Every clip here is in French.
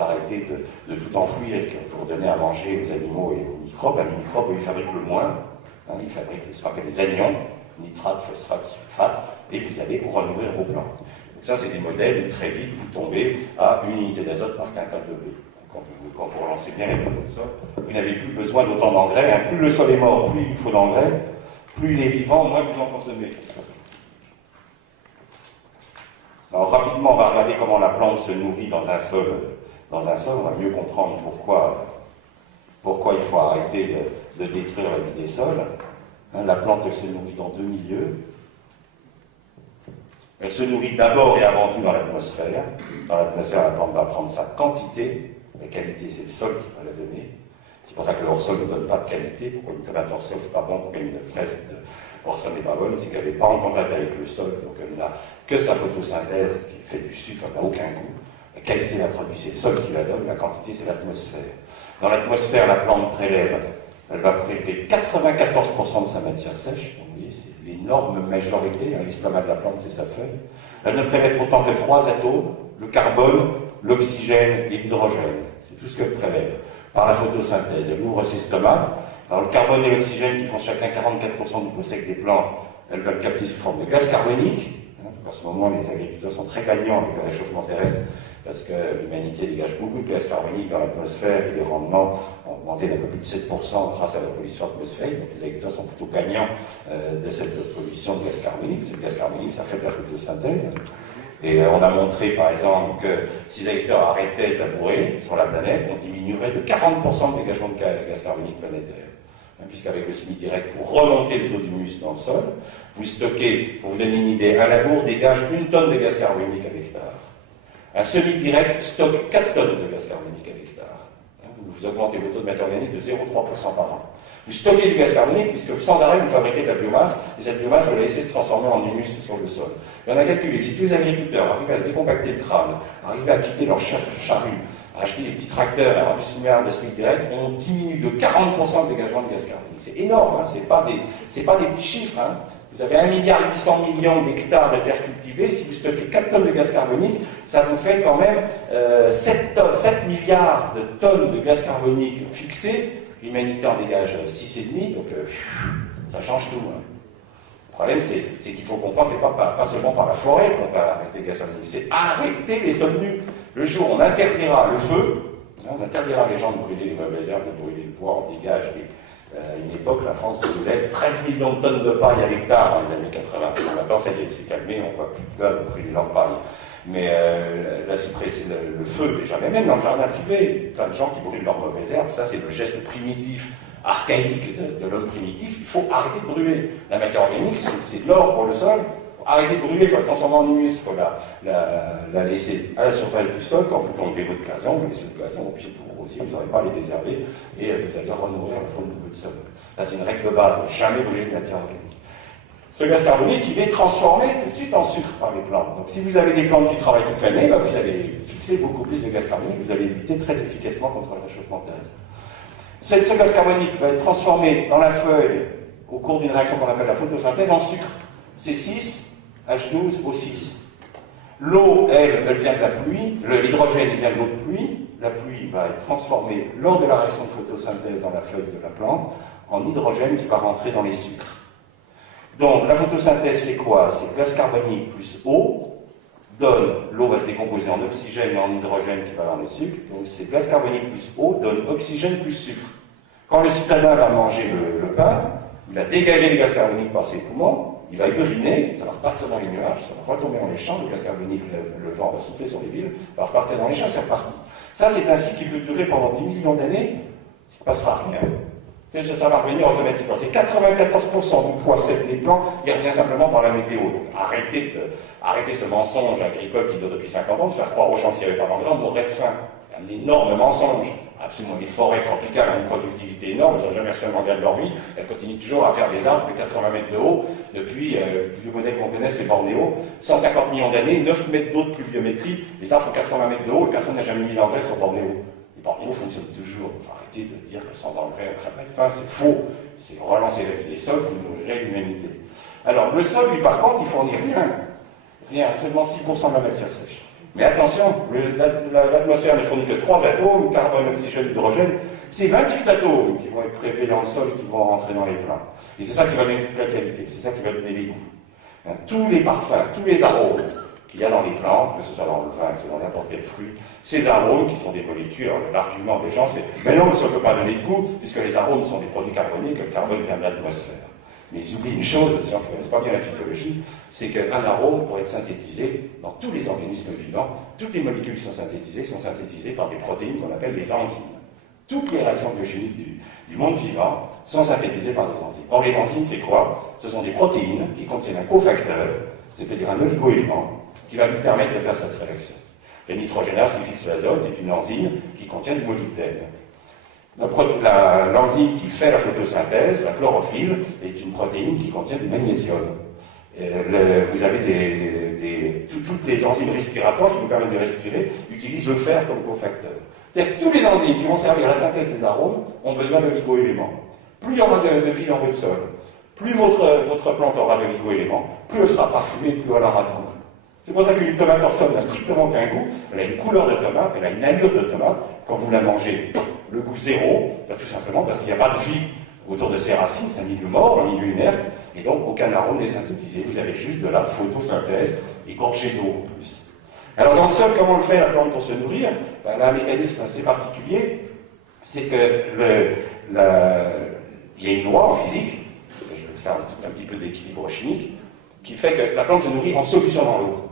vous arrêtez de tout enfouir et que vous redonnez à manger aux animaux et aux microbes, les microbes, ils fabriquent le moins. Hein, ils fabriquent ce qu'on appelle les anions, nitrate, phosphate, sulfate, et vous allez renourrir vos plantes. Donc ça, c'est des modèles où très vite, vous tombez à une unité d'azote par quintal de blé. Quand vous relancez bien les niveaux de sol, vous n'avez plus besoin d'autant d'engrais. Hein. Plus le sol est mort, plus il faut d'engrais. Plus il est vivant, moins vous en consommez. Alors rapidement, on va regarder comment la plante se nourrit dans un sol. On va mieux comprendre pourquoi il faut arrêter de détruire la vie des sols. Hein, la plante, elle se nourrit dans deux milieux. Elle se nourrit d'abord et avant tout dans l'atmosphère. Dans l'atmosphère, la plante va prendre sa quantité. La qualité, c'est le sol qui va la donner. C'est pour ça que le hors-sol ne donne pas de qualité. Pourquoi une tomate hors-sol, c'est pas bon? Pourquoi une fraise hors-sol n'est pas bonne? C'est qu'elle n'est pas en contact avec le sol. Donc elle n'a que sa photosynthèse qui fait du sucre, elle n'a aucun goût. La qualité d'un produit, c'est le sol qui la donne. La quantité, c'est l'atmosphère. Dans l'atmosphère, la plante prélève. Elle va prélever 94% de sa matière sèche. Donc, vous voyez, c'est l'énorme majorité. Hein, l'estomac de la plante, c'est sa feuille. Elle ne prélève pourtant que trois atomes, le carbone, l'oxygène et l'hydrogène. C'est tout ce qu'elle prélève. Par la photosynthèse, elle ouvre ses stomates. Alors le carbone et l'oxygène, qui font chacun 44% du pot sec des plantes, elle va le capter sous forme de gaz carbonique. En ce moment, les agriculteurs sont très gagnants avec le réchauffement terrestre, parce que l'humanité dégage beaucoup de gaz carbonique dans l'atmosphère et les rendements ont augmenté d'un peu plus de 7% grâce à la pollution atmosphérique. Donc les agriculteurs sont plutôt gagnants de cette pollution de gaz carbonique, parce que le gaz carbonique, ça fait de la photosynthèse. Et on a montré, par exemple, que si les agriculteurs arrêtaient de labourer sur la planète, on diminuerait de 40% le dégagement de gaz carbonique planétaire. Puisqu'avec le semi-direct, vous remontez le taux d'humus dans le sol, vous stockez, pour vous donner une idée, un labour dégage 1 tonne de gaz carbonique à l'hectare. Un semi-direct stocke 4 tonnes de gaz carbonique à l'hectare. Vous augmentez vos taux de matière organique de 0,3% par an. Vous stockez du gaz carbonique, puisque sans arrêt, vous fabriquez de la biomasse, et cette biomasse, vous la laissez se transformer en humus sur le sol. Et on a calculé que si tous les agriculteurs arrivent à se décompacter le crâne, arrivent à quitter leur charrue, à acheter des petits tracteurs, à avoir du semi-direct, on diminue de 40% le dégagement de gaz carbonique. C'est énorme, hein, c'est pas des petits chiffres. Hein. Vous avez 1,8 milliard d'hectares de terres cultivées, si vous stockez 4 tonnes de gaz carbonique, ça vous fait quand même 7 milliards de tonnes de gaz carbonique fixées. L'humanité en dégage 6,5, donc ça change tout. Hein. Le problème, c'est qu'il faut comprendre, c'est pas seulement par la forêt qu'on va arrêter le gaz carbonique, c'est arrêter les sols nus. Le jour où on interdira le feu, hein, on interdira les gens de brûler les mauvaises herbes, de brûler le bois, on dégage à une époque, la France brûlait 13 millions de tonnes de paille à l'hectare dans les années 80. Maintenant, ça y est, c'est calmé, on voit plus de gars brûler leur paille. Mais la suppression, le feu, déjà, mais même dans le jardin privé, plein de gens qui brûlent leurs mauvaises herbes, ça c'est le geste primitif, archaïque de l'homme primitif, il faut arrêter de brûler. La matière organique, c'est de l'or pour le sol. Arrêtez de brûler, il faut la transformer en humus, il faut la laisser à la surface du sol. Quand vous tombez votre gazon, vous laissez le gazon au pied de vos rosiers, vous n'aurez pas à les désherber et vous allez renourrir la faune de votre sol. Ça, c'est une règle de base, jamais brûler de matière organique. Ce gaz carbonique, il est transformé tout de suite en sucre par les plantes. Donc si vous avez des plantes qui travaillent toute l'année, bah, vous allez fixer beaucoup plus de gaz carbonique, vous allez lutter très efficacement contre le réchauffement terrestre. Ce gaz carbonique va être transformé dans la feuille au cours d'une réaction qu'on appelle la photosynthèse en sucre. C6, H12O6. L'eau, elle vient de la pluie, l'hydrogène vient de l'eau de pluie. La pluie va être transformée lors de la réaction de photosynthèse dans la feuille de la plante en hydrogène qui va rentrer dans les sucres. Donc la photosynthèse, c'est quoi? C'est gaz carbonique plus eau, donne, l'eau va se décomposer en oxygène et en hydrogène qui va dans les sucres. Donc c'est gaz carbonique plus eau, donne oxygène plus sucre. Quand le citadin va manger le pain, il va dégager du gaz carbonique par ses poumons, il va uriner, ça va repartir dans les nuages, ça va retomber dans les champs, le gaz carbonique, le vent va souffler sur les villes, ça va repartir dans les champs, c'est reparti. Ça, c'est un cycle qui peut durer pendant 10 millions d'années, il ne passera rien. Ça va revenir automatiquement. C'est 94% du poids sec des plants, il revient simplement par la météo. Donc arrêtez ce mensonge agricole qui dure depuis 50 ans, de faire croire aux gens qu'il n'y avait pas d'engrais, on mourrait de faim. C'est un énorme mensonge. Absolument, les forêts tropicales ont une productivité énorme, elles n'ont jamais reçu un engrais de leur vie, elles continuent toujours à faire des arbres de 80 mètres de haut, depuis le plus vieux modèle qu'on connaisse, c'est Bornéo, 150 millions d'années, 9 mètres d'eau de pluviométrie, les arbres font 80 mètres de haut et personne n'a jamais mis d'engrais sur Bornéo. Les Bornéo fonctionnent toujours, il faut arrêter de dire que sans engrais on crève de faim, c'est faux, c'est relancer la vie des sols, vous nourrirez l'humanité. Alors le sol, lui par contre, il fournit rien, seulement 6% de la matière sèche. Mais attention, l'atmosphère ne fournit que 3 atomes, carbone, oxygène, hydrogène. C'est 28 atomes qui vont être prélevés dans le sol et qui vont rentrer dans les plantes. Et c'est ça qui va donner toute la qualité, c'est ça qui va donner les goûts. Tous les parfums, tous les arômes qu'il y a dans les plantes, que ce soit dans le vin, que ce soit dans n'importe quel fruit, ces arômes qui sont des molécules, l'argument des gens c'est « mais non, ça ne peut pas donner de goût, puisque les arômes sont des produits carbonés, que le carbone vient de l'atmosphère ». Mais ils oublient une chose, les gens qui ne connaissent pas bien la physiologie, c'est qu'un arôme, pour être synthétisé dans tous les organismes vivants, toutes les molécules qui sont synthétisées par des protéines qu'on appelle les enzymes. Toutes les réactions biochimiques du monde vivant sont synthétisées par des enzymes. Or, les enzymes, c'est quoi? Ce sont des protéines qui contiennent un cofacteur, c'est-à-dire un oligoélément, qui va lui permettre de faire cette réaction. Le nitrogénase qui fixe l'azote est une enzyme qui contient du molybdène. L'enzyme qui fait la photosynthèse, la chlorophylle, est une protéine qui contient du magnésium. Vous avez toutes les enzymes respiratoires qui vous permettent de respirer utilisent le fer comme cofacteur. C'est-à-dire que tous les enzymes qui vont servir à la synthèse des arômes ont besoin d'oligo-éléments. Plus il y aura de vie dans votre sol, plus votre plante aura d'oligo-éléments, plus elle sera parfumée, plus elle aura de goût. C'est pour ça qu'une tomate hors sol n'a strictement qu'un goût. Elle a une couleur de tomate, elle a une allure de tomate. Quand vous la mangez, le goût zéro, tout simplement parce qu'il n'y a pas de vie autour de ces racines, c'est un milieu mort, un milieu inerte, et donc aucun arôme n'est synthétisé. Vous avez juste de la photosynthèse, et gorgée d'eau en plus. Alors dans le sol, comment le fait la plante pour se nourrir? Ben, là, un mécanisme assez particulier, c'est que il y a une loi en physique, je vais faire un petit peu d'équilibre chimique, qui fait que la plante se nourrit en solution dans l'eau.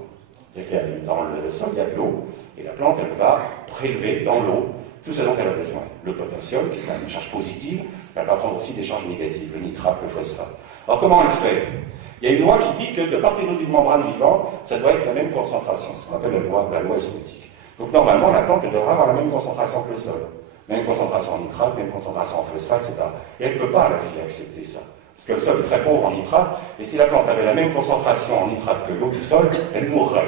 Dans le sol, il y a de l'eau, et la plante, elle va prélever dans l'eau tout ce dont elle a besoin. Le potassium, qui est une charge positive, elle va prendre aussi des charges négatives, le nitrate, le phosphate. Alors comment elle fait? Il y a une loi qui dit que de part et d'autre d'une membrane vivante, ça doit être la même concentration, ce qu'on appelle la loi osmotique. Donc normalement, la plante, elle devrait avoir la même concentration que le sol. Même concentration en nitrate, même concentration en phosphate, etc. Et elle ne peut pas, la fille, accepter ça. Parce que le sol est très pauvre en nitrate, et si la plante avait la même concentration en nitrate que l'eau du sol, elle mourrait.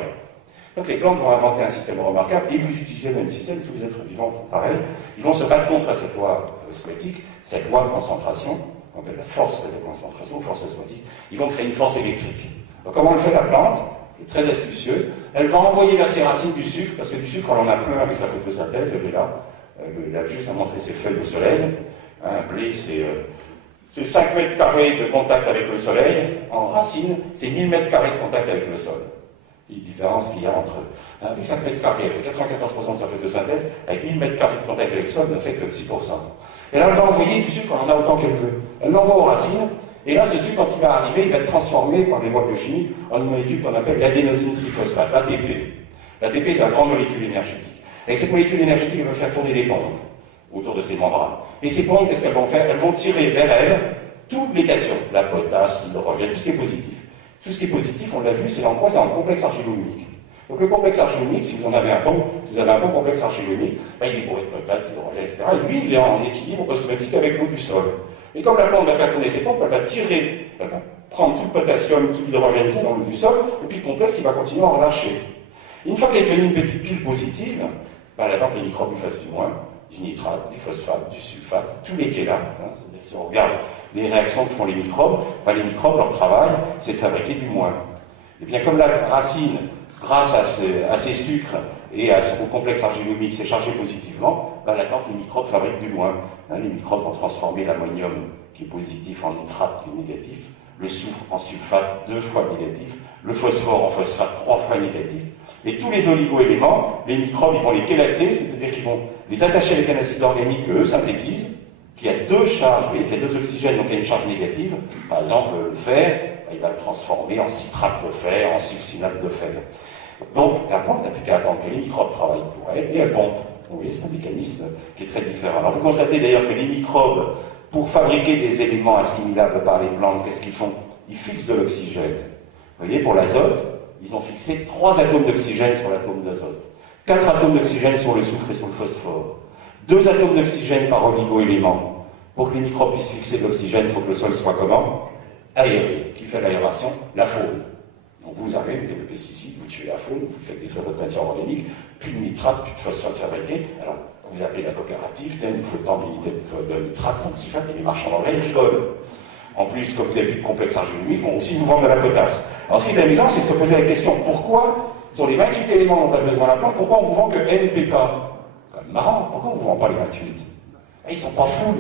Donc les plantes vont inventer un système remarquable, et vous utilisez le même système, tous les êtres vivants font pareil. Ils vont se battre contre cette loi osmotique, cette loi de concentration, qu'on appelle la force de concentration, force osmotique. Ils vont créer une force électrique. Donc comment le fait la plante? Elle est très astucieuse. Elle va envoyer vers ses racines du sucre, parce que du sucre, on en a plein avec sa photosynthèse, elle est là. Il a juste à montrer ses feuilles au soleil. Un blé, c'est 5 mètres carrés de contact avec le soleil. En racine, c'est 1000 mètres carrés de contact avec le sol. Les différences qu'il y a entre avec 5 mètres carrés, elle fait 94% de sa photosynthèse, avec 1000 mètres carrés de contact avec le sol, ne fait que 6%. Et là, elle va envoyer du sucre, on en a autant qu'elle veut. Elle l'envoie aux racines, et là, ce sucre, quand il va arriver, il va être transformé par les lois biochimiques en une molécule qu'on appelle l'adénosine triphosphate, l'ATP. L'ATP, c'est la grande molécule énergétique. Et cette molécule énergétique, elle va faire tourner des pompes autour de ces membranes. Et ces pompes, qu'est-ce qu'elles vont faire? Elles vont tirer vers elles tous les cations, la potasse, l'hydrogène, tout ce qui est positif. Tout ce qui est positif, on l'a vu, c'est dans quoi? C'est dans le complexe argilo-humique. Donc le complexe argilo-humique, si vous en avez un bon, si vous avez un bon complexe argilo-humique, ben, il est bourré de potasse, d'hydrogène, etc. Et lui, il est en équilibre osmotique avec l'eau du sol. Et comme la plante va faire tourner ses pompes, elle va tirer, elle va prendre tout le potassium, tout l'hydrogène qui est dans l'eau du sol, et puis le complexe, il va continuer à en relâcher. Et une fois qu'elle est devenue une petite pile positive, ben, elle attend que les microbes lui fassent du moins, du nitrate, du phosphate, du sulfate, tous les chélas. Hein, si on regarde les réactions que font les microbes, leur travail, c'est de fabriquer du moins. Et bien comme la racine, grâce à ces sucres et au complexe argilo-humique, s'est chargée positivement, ben, elle attend que les microbes fabriquent du moins. Hein, les microbes vont transformer l'ammonium, qui est positif, en nitrate, qui est négatif, le soufre en sulfate, 2 fois négatif, le phosphore en phosphate, 3 fois négatif. Et tous les oligo-éléments, les microbes, ils vont les chélater, c'est-à-dire qu'ils vont les attacher avec un acide organique qu'eux synthétisent, qui a 2 charges, vous voyez, qui a 2 oxygènes, donc il y a une charge négative. Par exemple, le fer, il va le transformer en citrate de fer, en succinate de fer. Donc, la plante n'a plus qu'à attendre que les microbes travaillent pour elle, et elle pompe. Vous voyez, c'est un mécanisme qui est très différent. Alors, vous constatez d'ailleurs que les microbes, pour fabriquer des éléments assimilables par les plantes, qu'est-ce qu'ils font? Ils fixent de l'oxygène. Vous voyez, pour l'azote, ils ont fixé 3 atomes d'oxygène sur l'atome d'azote, 4 atomes d'oxygène sur le soufre et sur le phosphore, 2 atomes d'oxygène par oligo-élément. Pour que les microbes puissent fixer de l'oxygène, il faut que le sol soit comment? Aéré. Qui fait l'aération? La faune. Donc vous arrivez, vous avez le pesticide, vous tuez la faune, vous faites détruire votre matière organique, plus de nitrate, plus de phosphate fabriqué. Alors, vous appelez la coopérative, il nous faut tant d'unités de nitrate, tant de sulfate, et les marchands d'engrais, ils rigolent. En plus, comme vous n'avez plus de complexe argilo-humique, ils vont aussi vous vendre de la potasse. Alors, ce qui est amusant, c'est de se poser la question, pourquoi Sur les 28 éléments dont a besoin la plante, pourquoi on vous vend que NPK? C'est quand même marrant, pourquoi on ne vous vend pas les 28? Ils ne sont pas fous,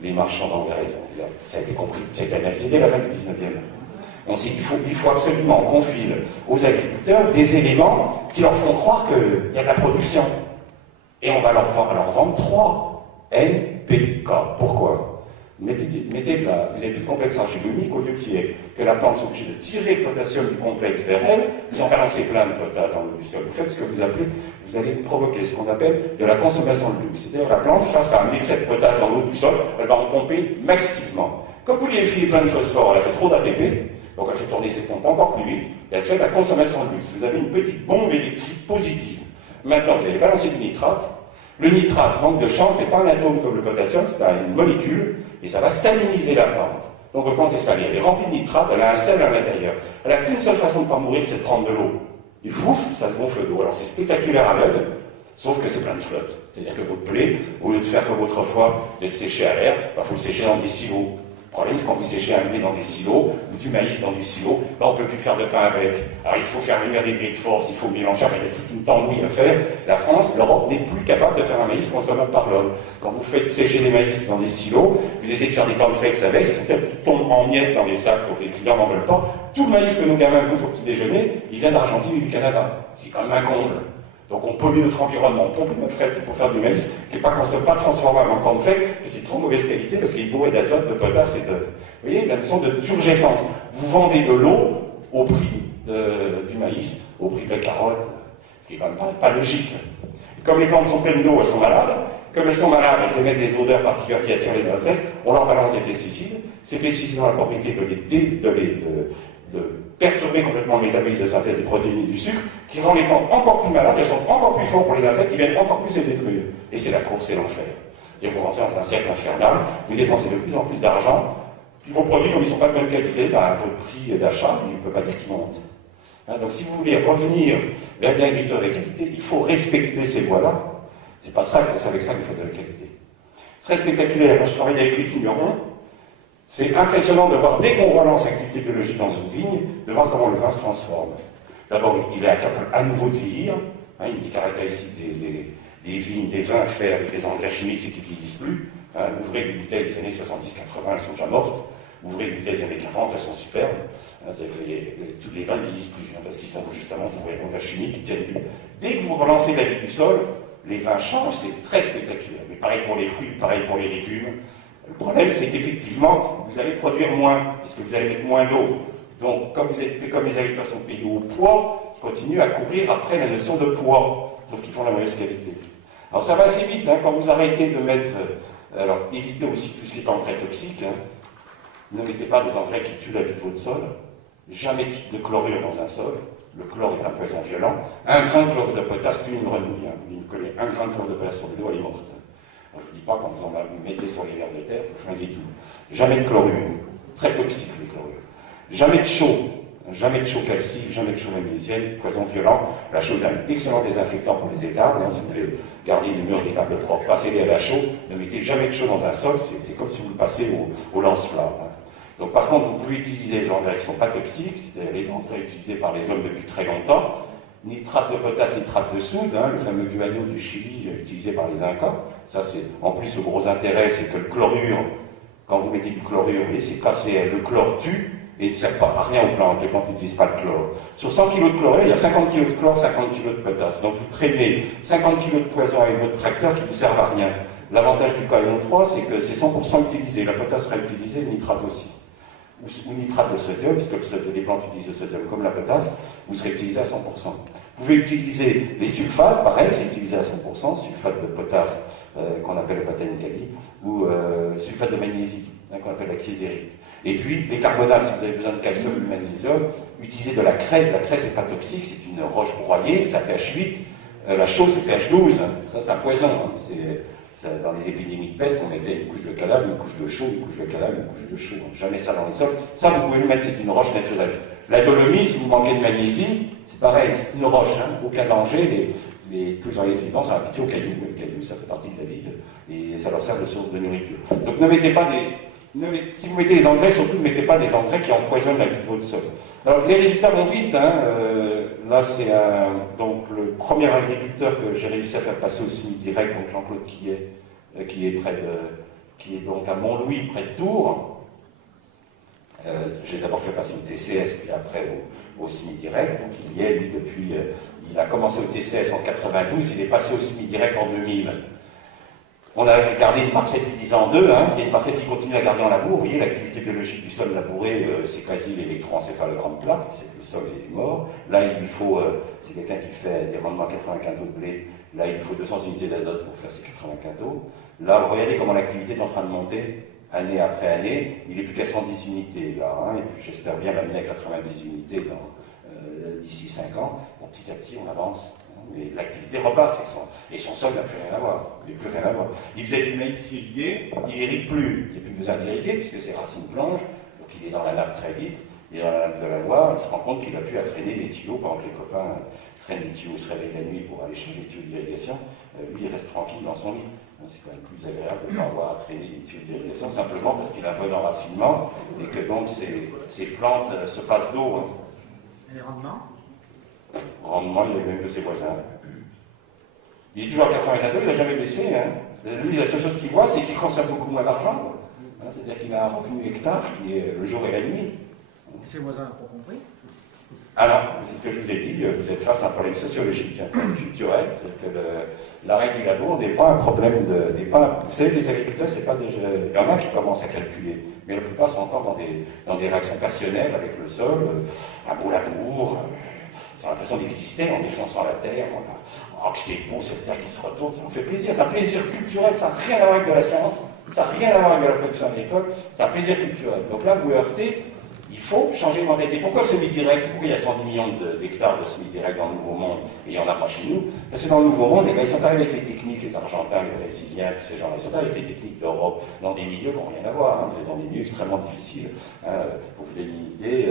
les marchands d'engrais. Ça a été compris, ça a été analysé dès la fin du 19e. On sait qu'il faut absolument qu'on file aux agriculteurs des éléments qui leur font croire qu'il y a de la production. Et on va leur vendre 3 NPK. Pourquoi? Vous avez plus de complexe argilonique, au lieu que la plante soit obligée de tirer le potassium du complexe vers elle, vous en balancez plein de potasse dans l'eau du sol. Vous faites ce que vous allez provoquer ce qu'on appelle de la consommation de luxe. C'est-à-dire la plante, face à un excès de potasse dans l'eau du sol, elle va en pomper massivement. Comme vous lui avez filé plein de phosphore, elle a fait trop d'ATP, donc elle fait tourner ses pompes encore plus vite, et elle fait de la consommation de luxe. Vous avez une petite bombe électrique positive. Maintenant, vous allez balancer du nitrate. Le nitrate, manque de chance, c'est pas un atome comme le potassium, c'est une molécule, et ça va saliniser la plante. Donc votre plante est salée, elle est remplie de nitrate, elle a un sel à l'intérieur. Elle n'a qu'une seule façon de ne pas mourir, c'est de prendre de l'eau. Et ouf, ça se gonfle d'eau. Alors c'est spectaculaire à l'œil, sauf que c'est plein de flotte. C'est-à-dire que votre blé, au lieu de faire comme autrefois, d'être séché à l'air, il faut le sécher dans des silos. Le problème, c'est quand vous séchez un blé dans des silos, ou du maïs dans du silo, là on ne peut plus faire de pain avec. Alors il faut faire venir des blés de force, il faut mélanger, enfin, il y a toute une tambouille à faire. La France, l'Europe n'est plus capable de faire un maïs consommable par l'homme. Quand vous faites sécher des maïs dans des silos, vous essayez de faire des cornflakes avec, ils tombent en miettes dans les sacs, donc les clients n'en veulent pas. Tout le maïs que nos gamins bouffent au petit déjeuner, il vient d'Argentine et du Canada. C'est quand même un comble. Donc on pollue notre environnement, on pompe notre frais pour faire du maïs qui n'est pas transformable en cornflakes, et c'est de trop mauvaise qualité parce qu'il est bourré d'azote, de potasse et de... Vous voyez, la notion de turgescence. Vous vendez de l'eau au prix du maïs, au prix de la carotte, ce qui est quand même pas logique. Comme les plantes sont pleines d'eau, elles sont malades. Comme elles sont malades, elles émettent des odeurs particulières qui attirent les insectes, on leur balance des pesticides. Ces pesticides ont la propriété de perturber complètement le métabolisme de synthèse des protéines et du sucre, qui rend les plantes encore plus malades, elles sont encore plus fortes pour les insectes, qui viennent encore plus les détruire. Et c'est la course, c'est l'enfer. Et vous rentrez dans un cercle infernal, vous dépensez de plus en plus d'argent, puis vos produits, comme ils ne sont pas de bonne qualité, votre prix d'achat, il ne peut pas dire qu'il monte. Donc si vous voulez revenir vers une agriculture de qualité, il faut respecter ces lois-là. C'est avec ça qu'il faut de la qualité. C'est très spectaculaire. Moi, je travaille avec les vignerons. C'est impressionnant de voir, dès qu'on relance l'activité biologique dans une vigne, de voir comment le vin se transforme. D'abord, il est capable à nouveau de vieillir. Une des caractéristiques des vignes, des vins faits avec les engrais chimiques, c'est qu'ils ne vieillissent plus. Ouvrez des bouteilles des années 70-80, elles sont déjà mortes. Ouvrez des bouteilles des années 40, elles sont superbes. Tous les vins ne vieillissent plus, parce qu'ils sont justement couverts d'engrais chimiques, qui tiennent plus. Dès que vous relancez la vie du sol, les vins changent, c'est très spectaculaire. Mais pareil pour les fruits, pareil pour les légumes. Le problème, c'est qu'effectivement, vous allez produire moins, parce que vous allez mettre moins d'eau. Donc, comme les agriculteurs sont payés au poids, ils continuent à courir après la notion de poids, sauf qu'ils font la mauvaise qualité. Alors, ça va assez vite, quand vous arrêtez de mettre... alors, évitez aussi tout ce qui est engrais toxique. Ne mettez pas des engrais qui tuent la vie de votre sol. Jamais de chlorure dans un sol. Le chlore est un poison violent. Un grain de chlorure de potasse tue une grenouille. Vous collez un grain de chlorure de potasse sur le dos, elle est morte. Je ne vous dis pas, quand vous en mettez sur les vers de terre, vous flinguez tout. Jamais de chlorure. Très toxique, les chlorures. Jamais de chaux. Jamais de chaux calcique, jamais de chaux magnésienne, poison violent. La chaux est un excellent désinfectant pour les étables. Si vous voulez garder les murs des tables propres, passez-les à la chaux. Ne mettez jamais de chaux dans un sol. C'est comme si vous le passez au lance-flamme. Donc par contre, vous pouvez utiliser les engrais qui ne sont pas toxiques, c'est-à-dire les engrais utilisés par les hommes depuis très longtemps. Nitrate de potasse, nitrate de soude, le fameux guano du Chili utilisé par les Incas. Ça, c'est en plus le gros intérêt, c'est que le chlorure, quand vous mettez du chlorure, c'est cassé, le chlore tue et il ne sert pas à rien aux plantes. Les plantes n'utilisent pas de chlore. Sur 100 kg de chlorure, il y a 50 kg de chlore, 50 kg de potasse. Donc vous traînez 50 kg de poison avec votre tracteur qui ne vous sert à rien. L'avantage du KNO3, c'est que c'est 100% utilisé. La potasse sera utilisée, le nitrate aussi. Ou nitrate de sodium, puisque les plantes utilisent le sodium comme la potasse, vous serez utilisé à 100%. Vous pouvez utiliser les sulfates, pareil, c'est utilisé à 100%, sulfate de potasse, qu'on appelle le patanicali, ou sulfate de magnésie, qu'on appelle la kieserite. Et puis, les carbonates, si vous avez besoin de calcium ou de magnésium, utilisez de la craie. La craie, c'est pas toxique, c'est une roche broyée, c'est à pH 8. La chaux, c'est pH 12. Ça, c'est un poison. Dans les épidémies de peste, on mettait une couche de cadavre, une couche de chaux, une couche de cadavre, une couche de chaux. Jamais ça dans les sols. Ça, vous pouvez le mettre, c'est une roche naturelle. La dolomie, si vous manquez de magnésie, c'est pareil, c'est une roche, aucun danger. Tous les organismes vivants, ça a pitié au caillou. Le caillou, ça fait partie de la vie et ça leur sert de source de nourriture. Donc ne mettez pas si vous mettez des engrais, surtout ne mettez pas des engrais qui empoisonnent la vie de votre sol. Alors les résultats vont vite, hein. Là c'est donc le premier agriculteur que j'ai réussi à faire passer au semi-direct, donc Jean-Claude Quillet, qui est donc à Montlouis, près de Tours. J'ai d'abord fait passer au TCS, puis après au semi-direct. Donc il y est, lui, depuis. Il a commencé au TCS en 92, il est passé au semi-direct en 2000. On a gardé une parcelle divisée en deux, hein. Il y a une parcelle qui continue à garder en labour. Vous voyez, l'activité biologique du sol labouré, c'est quasi l'électroencéphalogramme plat, c'est que le sol est mort. Là, il lui faut, c'est quelqu'un qui fait des rendements à 80 quintaux de blé. Là, il lui faut 200 unités d'azote pour faire ses 80 quintaux. Là, regardez comment l'activité est en train de monter, année après année. Il est plus qu'à 110 unités, là, hein. Et puis j'espère bien l'amener à 90 unités d'ici 5 ans. Bon, petit à petit, on avance. Mais l'activité repart, et son sol n'a plus rien à voir. Il n'a plus rien à voir. Il faisait du maïs irrigué, il n'irrigue plus. Il n'y a plus besoin d'irriguer puisque ses racines plongent, donc il est dans la nappe très vite. Il est dans la nappe de la Loire, il se rend compte qu'il a pu traîner des tuyaux pendant que les copains traînent des tuyaux, se réveillent la nuit pour aller changer les tuyaux d'irrigation. Lui, il reste tranquille dans son lit. C'est quand même plus agréable de ne pas avoir à traîner des tuyaux d'irrigation, simplement parce qu'il a un bon enracinement et que donc ses plantes se passent d'eau. Hein. Et les rendements? Rendement, il est même de ses voisins. Il est toujours à 84 ans, il n'a jamais baissé. Hein. Lui, la seule chose qu'il voit, c'est qu'il consomme beaucoup moins d'argent. Hein, c'est-à-dire qu'il a un revenu hectare qui est le jour et la nuit. Et ses voisins n'ont pas compris? Alors, c'est ce que je vous ai dit, vous êtes face à un problème sociologique, un problème culturel. C'est-à-dire que l'arrêt du labour n'est pas un problème de. Vous savez, les agriculteurs, c'est pas déjà. Il y en a qui commencent à calculer, mais la plupart sont encore dans des réactions passionnelles avec le sol, un beau labour. Ils ont l'impression d'exister en défonçant la terre. Oh, que c'est beau cette terre qui se retourne, ça nous fait plaisir. C'est un plaisir culturel, ça n'a rien à voir avec de la science, ça n'a rien à voir avec de la production agricole, c'est un plaisir culturel. Donc là, vous heurtez, il faut changer de mentalité. Pourquoi le semi-direct? Pourquoi il y a 110 millions d'hectares de semi-direct dans le Nouveau Monde et il n'y en a pas chez nous? Parce que dans le Nouveau Monde, les gars, ils sont arrivés avec les techniques, les Argentins, les Brésiliens, tous ces gens-là, ils sont arrivés avec les techniques d'Europe, dans des milieux qui n'ont rien à voir. Hein. Vous êtes dans des milieux extrêmement difficiles. Hein. Pour vous donner une idée,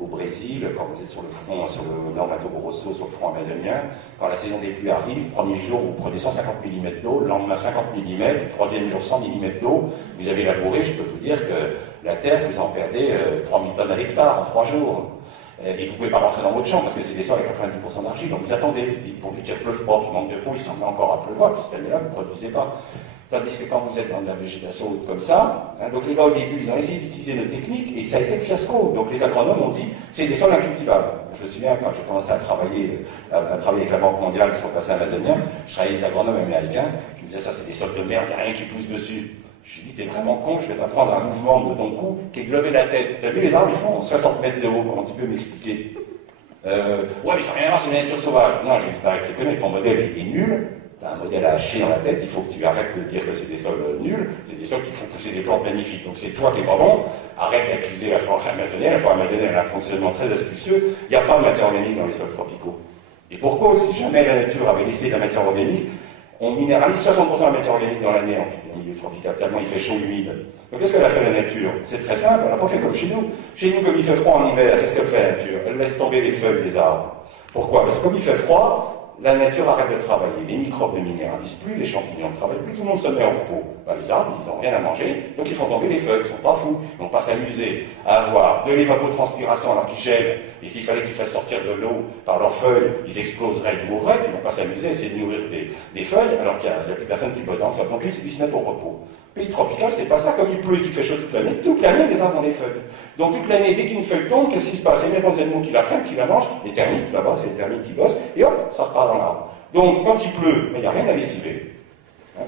au Brésil, quand vous êtes sur le front, sur le Nord Mato Grosso, sur le front amazonien, quand la saison des pluies arrive, premier jour, vous prenez 150 mm d'eau, le lendemain 50 mm, le troisième jour 100 mm d'eau, vous avez labouré, je peux vous dire que la terre, vous en perdez 3000 tonnes à l'hectare en 3 jours. Et vous ne pouvez pas rentrer dans votre champ parce que c'est des sols avec 90% d'argile. Donc vous attendez, vous dites pourvu qu'il ne pleuve pas, qu'il manque de peau, il semble encore à pleuvoir, puis cette année-là, vous ne produisez pas. Tandis que quand vous êtes dans de la végétation haute comme ça, hein, donc les gars au début, ils ont essayé d'utiliser nos techniques et ça a été le fiasco. Donc les agronomes ont dit, c'est des sols incultivables. Je me souviens quand j'ai commencé à travailler avec la Banque mondiale sur le bassin amazonien, je travaillais avec les agronomes américains qui me disaient ça c'est des sols de merde, il n'y a rien qui pousse dessus. Je lui dis, t'es vraiment con, je vais t'apprendre un mouvement de ton cou qui est de lever la tête. T'as vu, les arbres, ils font 60 mètres de haut, comment tu peux m'expliquer? Ouais, mais ça n'a rien à voir, c'est une nature sauvage. Non, je lui dis, t'arrêtes de connaître, ton modèle est nul, t'as un modèle à hacher dans la tête, il faut que tu arrêtes de dire que c'est des sols nuls, c'est des sols qui font pousser des plantes magnifiques. Donc c'est toi qui n'es pas bon, arrête d'accuser la forêt amazonienne, la forêt amazonienne a un fonctionnement très astucieux, il n'y a pas de matière organique dans les sols tropicaux. Et pourquoi, si jamais la nature avait laissé de la matière organique, on minéralise 60% de la matière organique dans l'année en milieu tropical, tellement il fait chaud, humide. Donc qu'est-ce qu'elle a fait la nature? C'est très simple, elle n'a pas fait comme chez nous. Chez nous, comme il fait froid en hiver, qu'est-ce qu'elle fait la nature? Elle laisse tomber les feuilles des arbres. Pourquoi? Parce que comme il fait froid, la nature arrête de travailler. Les microbes ne minéralisent plus, les champignons ne travaillent plus, tout le monde se met en repos. Ben, les arbres, ils n'ont rien à manger, donc ils font tomber les feuilles, ils ne sont pas fous. Ils ne vont pas s'amuser à avoir de l'évapotranspiration alors qu'ils gèlent. Et s'il fallait qu'ils fassent sortir de l'eau par leurs feuilles, ils exploseraient, ils mourraient, ils ne vont pas s'amuser à essayer de nourrir des feuilles alors qu'il n'y a plus personne qui bosse dans ça. Donc ils se mettent au repos. Pays tropical, c'est pas ça, comme il pleut et qu'il fait chaud toute l'année, les arbres ont des feuilles. Donc toute l'année, dès qu'une feuille tombe, qu'est-ce qui se passe? Il y a des animaux qui la prennent, qui la mangent, les termites, là-bas, c'est les termites qui bossent, et hop, ça repart dans l'arbre. Donc quand il pleut, il n'y a rien à lessiver.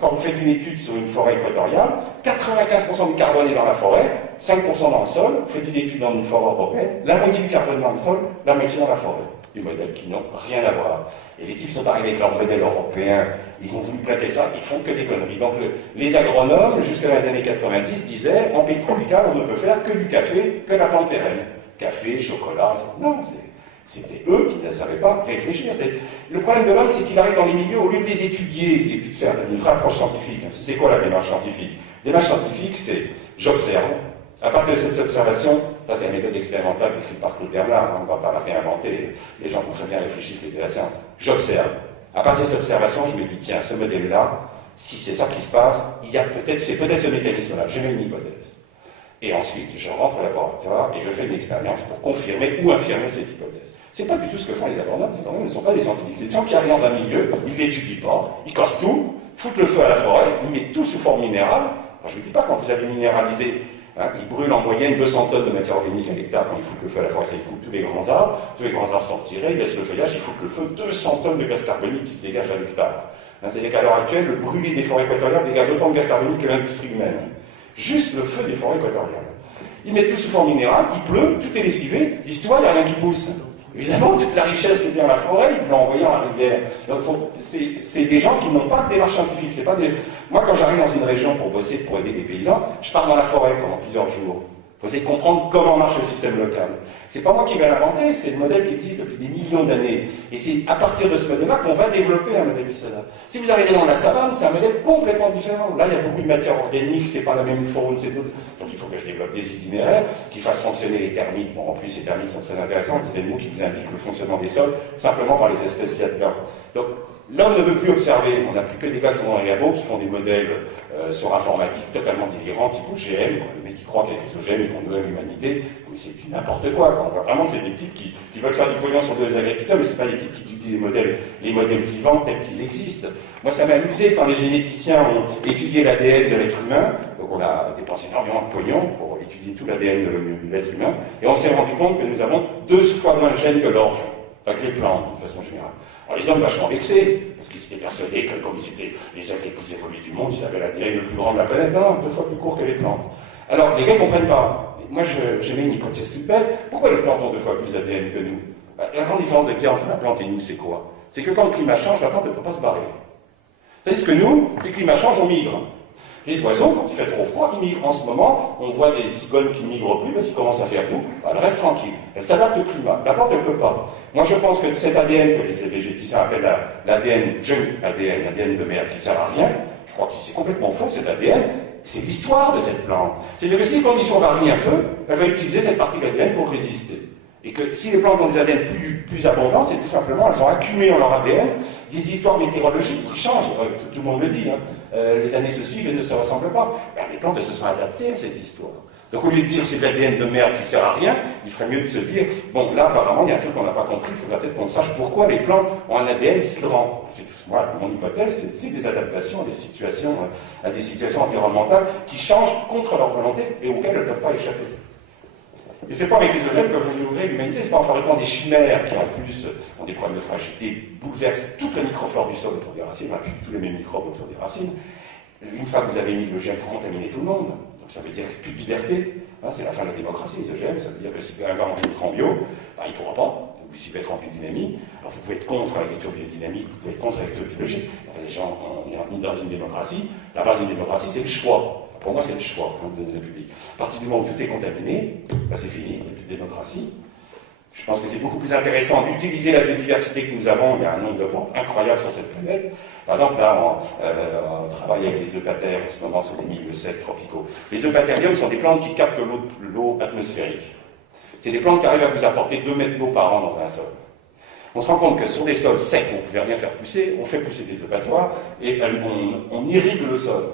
Quand vous faites une étude sur une forêt équatoriale, 95% du carbone est dans la forêt, 5% dans le sol. Vous faites une étude dans une forêt européenne, la moitié du carbone dans le sol, la moitié dans la forêt. Des modèles qui n'ont rien à voir. Et les types sont arrivés avec leur modèle européen, ils ont voulu plaquer ça, ils font que des conneries. Donc les agronomes, jusqu'à les années 90, disaient, en pays tropical, on ne peut faire que du café, que la plante pérenne. Café, chocolat, non, c'était eux qui ne savaient pas réfléchir. Le problème de l'homme, c'est qu'il arrive dans les milieux, au lieu de les étudier et puis de faire une vraie approche scientifique. C'est quoi la démarche scientifique? La démarche scientifique, c'est j'observe. À partir de cette observation, ça c'est la méthode expérimentale écrite par Claude Bernard, on ne va pas la réinventer, les gens vont très bien réfléchir ce qu'était la science. J'observe. À partir de cette observation, je me dis, tiens, ce modèle-là, si c'est ça qui se passe, il y a peut-être, c'est peut-être ce mécanisme-là. J'ai même une hypothèse. Et ensuite, je rentre au laboratoire et je fais une expérience pour confirmer ou infirmer cette hypothèse. C'est pas du tout ce que font les agronomes. Les agronomes ne sont pas des scientifiques. C'est des gens qui arrivent dans un milieu, ils ne l'étudient pas, ils cassent tout, foutent le feu à la forêt, ils mettent tout sous forme minérale. Alors, je ne vous dis pas, quand vous avez minéralisé, hein, ils brûlent en moyenne 200 tonnes de matière organique à l'hectare quand ils foutent le feu à la forêt. Ça, ils coupent tous les grands arbres sont retirés, ils laissent le feuillage, ils foutent le feu, 200 tonnes de gaz carbonique qui se dégagent à l'hectare. Hein, c'est-à-dire qu'à l'heure actuelle, le brûlé des forêts équatoriales dégage autant de gaz carbonique que l'industrie humaine. Juste le feu des forêts équatoriales. Ils mettent tout sous forme minérale, il pleut, tout est lessivé, ils disent, tu vois, il n'y a rien qui pousse. Évidemment, toute la richesse qui était dans la forêt, ils l'ont envoyée en rivière. Donc, c'est des gens qui n'ont pas de démarche scientifique. C'est pas des... Moi, quand j'arrive dans une région pour bosser, pour aider des paysans, je pars dans la forêt pendant plusieurs jours. Pour essayer de comprendre comment marche le système local. C'est pas moi qui vais l'inventer, c'est le modèle qui existe depuis des millions d'années. Et c'est à partir de ce modèle-là qu'on va développer un modèle qui s'adapte. Si vous arrivez dans la savane, c'est un modèle complètement différent. Là, il y a beaucoup de matière organique, c'est pas la même faune, c'est tout. Donc il faut que je développe des itinéraires qui fassent fonctionner les termites. Bon, en plus, ces termites sont très intéressants, des animaux qui vous indiquent le fonctionnement des sols, simplement par les espèces qu'il y a dedans. Donc, l'homme ne veut plus observer, on n'a plus que des gars qui sont dans les labos qui font des modèles sur informatique totalement délirants, type OGM, les mecs qui croient qu'avec les OGM ils vont nourrir l'humanité, mais c'est n'importe quoi. On voit vraiment que c'est des types qui veulent faire du pognon sur les agriculteurs, mais c'est pas des types qui étudient les modèles vivants tels qu'ils existent. Moi ça m'a amusé quand les généticiens ont étudié l'ADN de l'être humain, donc on a dépensé énormément de pognon pour étudier tout l'ADN de l'être humain, et on s'est rendu compte que nous avons 2 fois moins de gènes que l'orge, enfin que les plantes de façon générale. Alors les hommes vachement vexés, parce qu'ils étaient persuadés que comme ils étaient les êtres les plus évolués du monde, ils avaient l'ADN le plus grand de la planète. Non, 2 fois plus court que les plantes. Alors les gars ne comprennent pas. Moi je mets une hypothèse toute belle. Pourquoi les plantes ont 2 fois plus d'ADN que nous? La grande différence de entre la plante et nous, c'est quoi? C'est que quand le climat change, la plante ne peut pas se barrer. Tandis que nous, si le climat change, on migre. Les oiseaux, quand il fait trop froid, ils migrent. En ce moment, on voit des cigognes qui ne migrent plus parce qu'ils commencent à faire doux. Elle reste tranquille. Elle s'adapte au climat. La plante, elle ne peut pas. Moi, je pense que cet ADN que les végéticiens appellent l'ADN junk ADN, l'ADN de merde qui ne sert à rien, je crois que c'est complètement faux, cet ADN. C'est l'histoire de cette plante. C'est-à-dire que si les conditions varient un peu, elle va utiliser cette partie de l'ADN pour résister. Et que si les plantes ont des ADN plus abondants, c'est tout simplement, elles ont accumulé dans leur ADN des histoires météorologiques qui changent. Tout le monde le dit. Hein. Les années se suivent et ne se ressemblent pas. Ben, les plantes, elles se sont adaptées à cette histoire. Donc au lieu de dire c'est de l'ADN de merde qui sert à rien, il ferait mieux de se dire, bon là apparemment il y a un truc qu'on n'a pas compris, il faudra peut-être qu'on sache pourquoi les plantes ont un ADN si grand. Moi, mon hypothèse, c'est des adaptations à des situations environnementales qui changent contre leur volonté et auxquelles elles ne peuvent pas échapper. Et c'est pas avec les OGM que vous nourrissez l'humanité, c'est pas en fabriquant des chimères qui en plus ont des problèmes de fragilité, bouleversent toute la microflore du sol autour des racines, enfin tous les mêmes microbes autour des racines. Une fois que vous avez mis l'OGM, il faut contaminer tout le monde. Donc ça veut dire plus de liberté. Hein, c'est la fin de la démocratie, les OGM. Ça veut dire que si un gars a envie de faire en bio, ben, il ne pourra pas. Ou s'il veut être en biodynamie, alors vous pouvez être contre l'agriculture biodynamique, vous pouvez être contre l'agriculture biologique. Enfin, les gens, on est dans une démocratie. La base d'une démocratie, c'est le choix. Pour moi, c'est le choix de la République. À partir du moment où tout est contaminé, ben, c'est fini, il n'y a plus de démocratie. Je pense que c'est beaucoup plus intéressant d'utiliser la biodiversité que nous avons. Il y a un nombre de plantes incroyables sur cette planète. Par exemple, là, on travaille avec les eupathères en ce moment sur des milieux secs tropicaux. Les eupathériums sont des plantes qui captent l'eau atmosphérique. C'est des plantes qui arrivent à vous apporter 2 mètres d'eau par an dans un sol. On se rend compte que sur des sols secs où on ne pouvait rien faire pousser, on fait pousser des eupatoires et on irrigue le sol.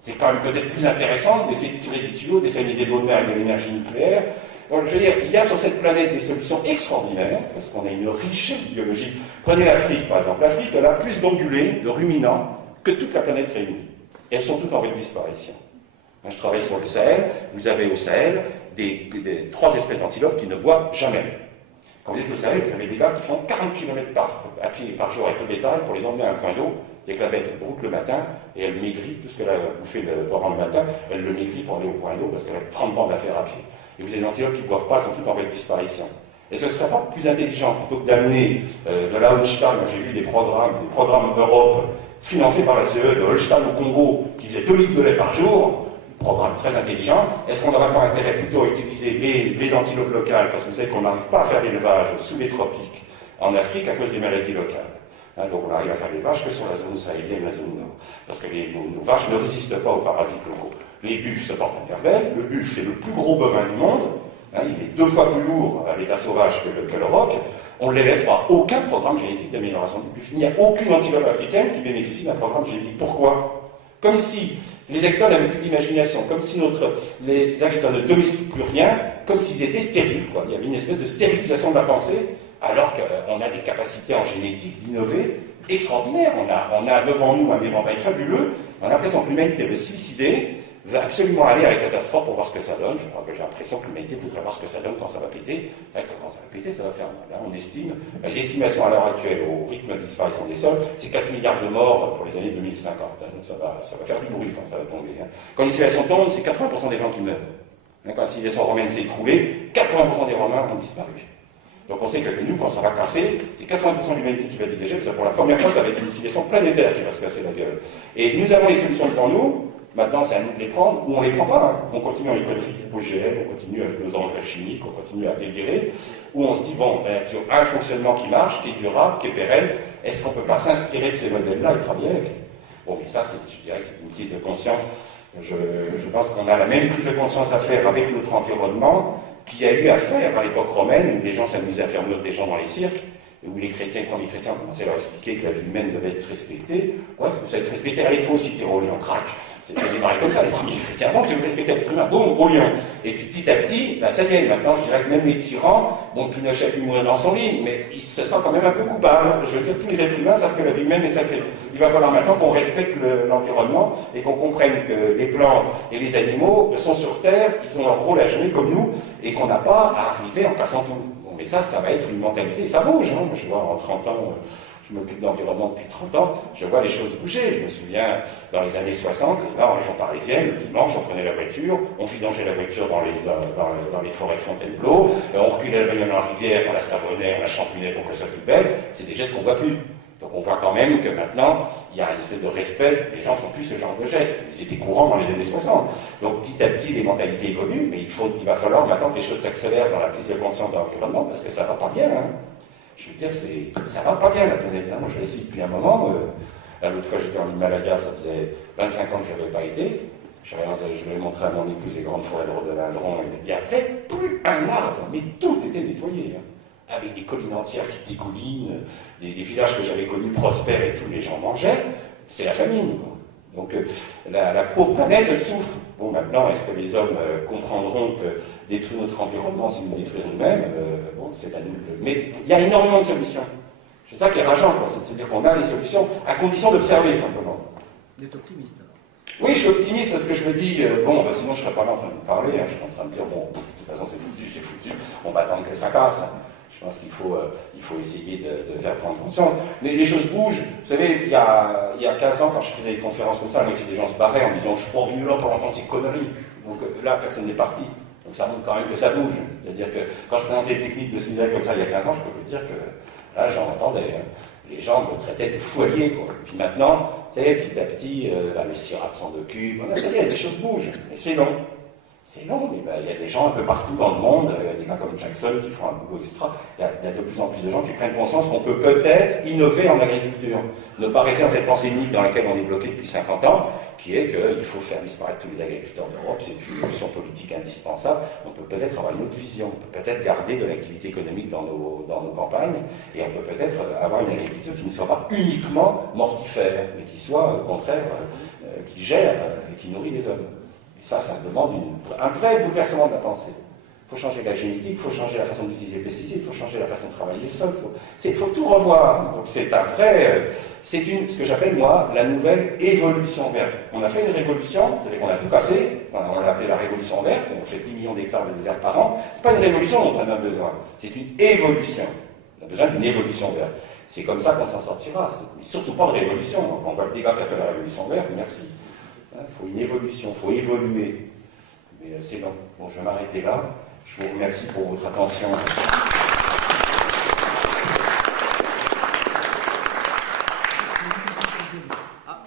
C'est quand même peut-être plus intéressant d'essayer de tirer des tuyaux, d'essayer de l'eau de mer avec de l'énergie nucléaire. Donc, je veux dire, il y a sur cette planète des solutions extraordinaires, parce qu'on a une richesse biologique. Prenez l'Afrique, par exemple. L'Afrique, elle a plus d'ongulés, de ruminants, que toute la planète réunie. Et elles sont toutes en voie de disparition. Je travaille sur le Sahel. Vous avez au Sahel 3 espèces d'antilopes qui ne boivent jamais. Quand vous êtes au Sahel, vous avez des gars qui font 40 km à pied par jour avec le bétail pour les emmener à un point d'eau. Dès que la bête broute le matin, et elle maigrit, tout ce qu'elle a bouffé pendant le matin, elle le maigrit pour aller au point d'eau parce qu'elle a 30 bandes à faire à pied. Et vous avez des antilopes qui ne boivent pas, elles sont toutes en voie de disparition. Et ce ne serait pas plus intelligent, plutôt que d'amener de la Holstein, j'ai vu des programmes d'Europe financés par la CE de Holstein au Congo, qui faisaient 2 litres de lait par jour, programme très intelligent. Est-ce qu'on n'aurait pas intérêt plutôt à utiliser les antilopes locales, parce que vous savez qu'on n'arrive pas à faire l'élevage sous les tropiques en Afrique à cause des maladies locales. Hein, donc on arrive à faire l'élevage que sur la zone sahélienne, la zone nord. Parce que nos vaches ne résistent pas aux parasites locaux. Les buffles se portent à merveille. Le buffle, c'est le plus gros bovin du monde. Hein, il est 2 fois plus lourd à l'état sauvage que le roc. On ne l'élève pas. Aucun programme génétique d'amélioration du buffle. Il n'y a aucune antilope africaine qui bénéficie d'un programme génétique. Pourquoi? Comme si Les agriculteurs n'avaient plus d'imagination, comme si les agriculteurs ne domestiquent plus rien, comme s'ils étaient stériles, quoi. Il y avait une espèce de stérilisation de la pensée, alors qu'on a des capacités en génétique d'innover extraordinaires. On a devant nous un éventail fabuleux. On a l'impression que l'humanité veut se suicider, veut absolument aller à la catastrophe pour voir ce que ça donne. Je crois que j'ai l'impression que l'humanité voudrait voir ce que ça donne quand ça va péter. Quand ça va péter, ça va faire mal. Là, on estime, les estimations à l'heure actuelle, au rythme de disparition des sols, c'est 4 milliards de morts pour les années 2050. Donc ça va faire du bruit quand ça va tomber. Quand une civilisation tombe, c'est 80% des gens qui meurent. Quand la civilisation romaine s'est écroulée, 80% des Romains ont disparu. Donc on sait que nous, quand ça va casser, c'est 80% de l'humanité qui va dégager, parce que pour la première fois, ça va être une civilisation planétaire qui va se casser la gueule. Et nous avons les solutions devant nous. Maintenant, c'est à nous de les prendre, ou on ne les prend pas. Hein. On continue en économie type OGM, on continue avec nos engrais chimiques, on continue à délirer, ou on se dit, bon, tu as un fonctionnement qui marche, qui est durable, qui est pérenne, est-ce qu'on ne peut pas s'inspirer de ces modèles-là et travailler avec? Bon, mais ça, je dirais que c'est une prise de conscience. Je pense qu'on a la même prise de conscience à faire avec notre environnement qu'il y a eu à faire à l'époque romaine, où les gens s'amusaient à faire mourir des gens dans les cirques, où les chrétiens, les premiers chrétiens, commençaient à leur expliquer que la vie humaine devait être respectée. Ouais, vous savez être respecté, allez, toi aussi, t'es au lion, crac. C'est démarré comme ça, les premiers chrétiens. Bon, si vous respectez l'être humain, boum, au lion. Et puis petit à petit, ça y est, maintenant, je dirais que même les tyrans, bon, Pinochet a pu mourir dans son lit, mais il se sent quand même un peu coupable. Je veux dire, tous les êtres humains savent que la vie humaine est sacrée. Il va falloir maintenant qu'on respecte l'environnement et qu'on comprenne que les plantes et les animaux sont sur Terre, ils ont leur rôle à jouer comme nous, et qu'on n'a pas à arriver en cassant tout. Bon, mais ça va être une mentalité, ça bouge, hein. Moi, je vois en 30 ans, je m'occupe d'environnement depuis 30 ans, je vois les choses bouger. Je me souviens, dans les années 60, là, en région parisienne, le dimanche, on prenait la voiture, on vidangeait la voiture dans les forêts de Fontainebleau, on reculait la bagnole dans la rivière, on la savonnait, on la champignait pour qu'elle soit plus belle. C'est des gestes qu'on ne voit plus. Donc on voit quand même que maintenant, il y a une espèce de respect, les gens ne font plus ce genre de gestes. C'était courant dans les années 60. Donc petit à petit, les mentalités évoluent, mais il va falloir maintenant que les choses s'accélèrent dans la prise de conscience de l'environnement, parce que ça ne va pas bien, hein. Je veux dire, ça va pas bien la planète. Moi, je l'essaye depuis un moment. L'autre fois, j'étais en Himalaya, ça faisait 25 ans que je n'avais pas été. Je l'ai montré à mon épouse les grandes forêts de rhododendron. Il n'y avait plus un arbre, mais tout était nettoyé. Hein. Avec des collines entières qui dégoulinent, des villages que j'avais connus prospères et tous les gens mangeaient. C'est la famine. Quoi. Donc la pauvre planète, elle souffre. Bon, maintenant, est-ce que les hommes comprendront que détruire notre environnement, c'est nous détruire nous-mêmes? Bon, c'est à nous. Mais il y a énormément de solutions. C'est ça qui est rageant, c'est-à-dire qu'on a les solutions à condition d'observer, simplement. Vous êtes optimiste, alors? Oui, je suis optimiste parce que je me dis, sinon je ne serais pas là en train de vous parler. Hein. Je suis en train de dire, bon, de toute façon, c'est foutu, on va attendre que ça casse. Hein. Je pense qu'il faut essayer de faire prendre conscience. Mais les choses bougent. Vous savez, il y a 15 ans, quand je faisais des conférences comme ça, des gens se barraient en disant, je suis pas venu là pour entendre ces conneries. Donc là, personne n'est parti. Donc ça montre quand même que ça bouge. C'est-à-dire que quand je présentais les techniques de cinéma comme ça il y a 15 ans, je peux vous dire que là, j'en entendais. Hein. Les gens me traitaient de fou allié, quoi. Puis maintenant, vous savez, petit à petit, le Syrah s'en occupe. Ça y est, les choses bougent. Mais c'est long. C'est long, mais il y a des gens un peu partout dans le monde, il y a des gars comme Jackson qui font un boulot extra. Il y a de plus en plus de gens qui prennent conscience qu'on peut peut-être innover en agriculture. Ne pas rester dans cette pensée unique dans laquelle on est bloqué depuis 50 ans, qui est qu'il faut faire disparaître tous les agriculteurs d'Europe, c'est une option politique indispensable. On peut peut-être avoir une autre vision, on peut peut-être garder de l'activité économique dans nos campagnes, et on peut peut-être avoir une agriculture qui ne soit pas uniquement mortifère, mais qui soit, au contraire, qui gère et qui nourrit les hommes. Ça demande un vrai bouleversement de la pensée. Il faut changer la génétique, il faut changer la façon d'utiliser les pesticides, il faut changer la façon de travailler le sol. Il faut tout revoir. Donc c'est un vrai... ce que j'appelle, moi, la nouvelle évolution verte. On a fait une révolution, c'est-à-dire qu'on a tout cassé, on l'a appelé la révolution verte, on fait 10 millions d'hectares de désert par an. C'est pas une révolution dont on a besoin, c'est une évolution. On a besoin d'une évolution verte. C'est comme ça qu'on s'en sortira. Mais surtout pas de révolution. On voit le dégât qu'a fait la révolution verte, merci. Il faut une évolution, il faut évoluer. Mais c'est long. Bon, je vais m'arrêter là. Je vous remercie pour votre attention.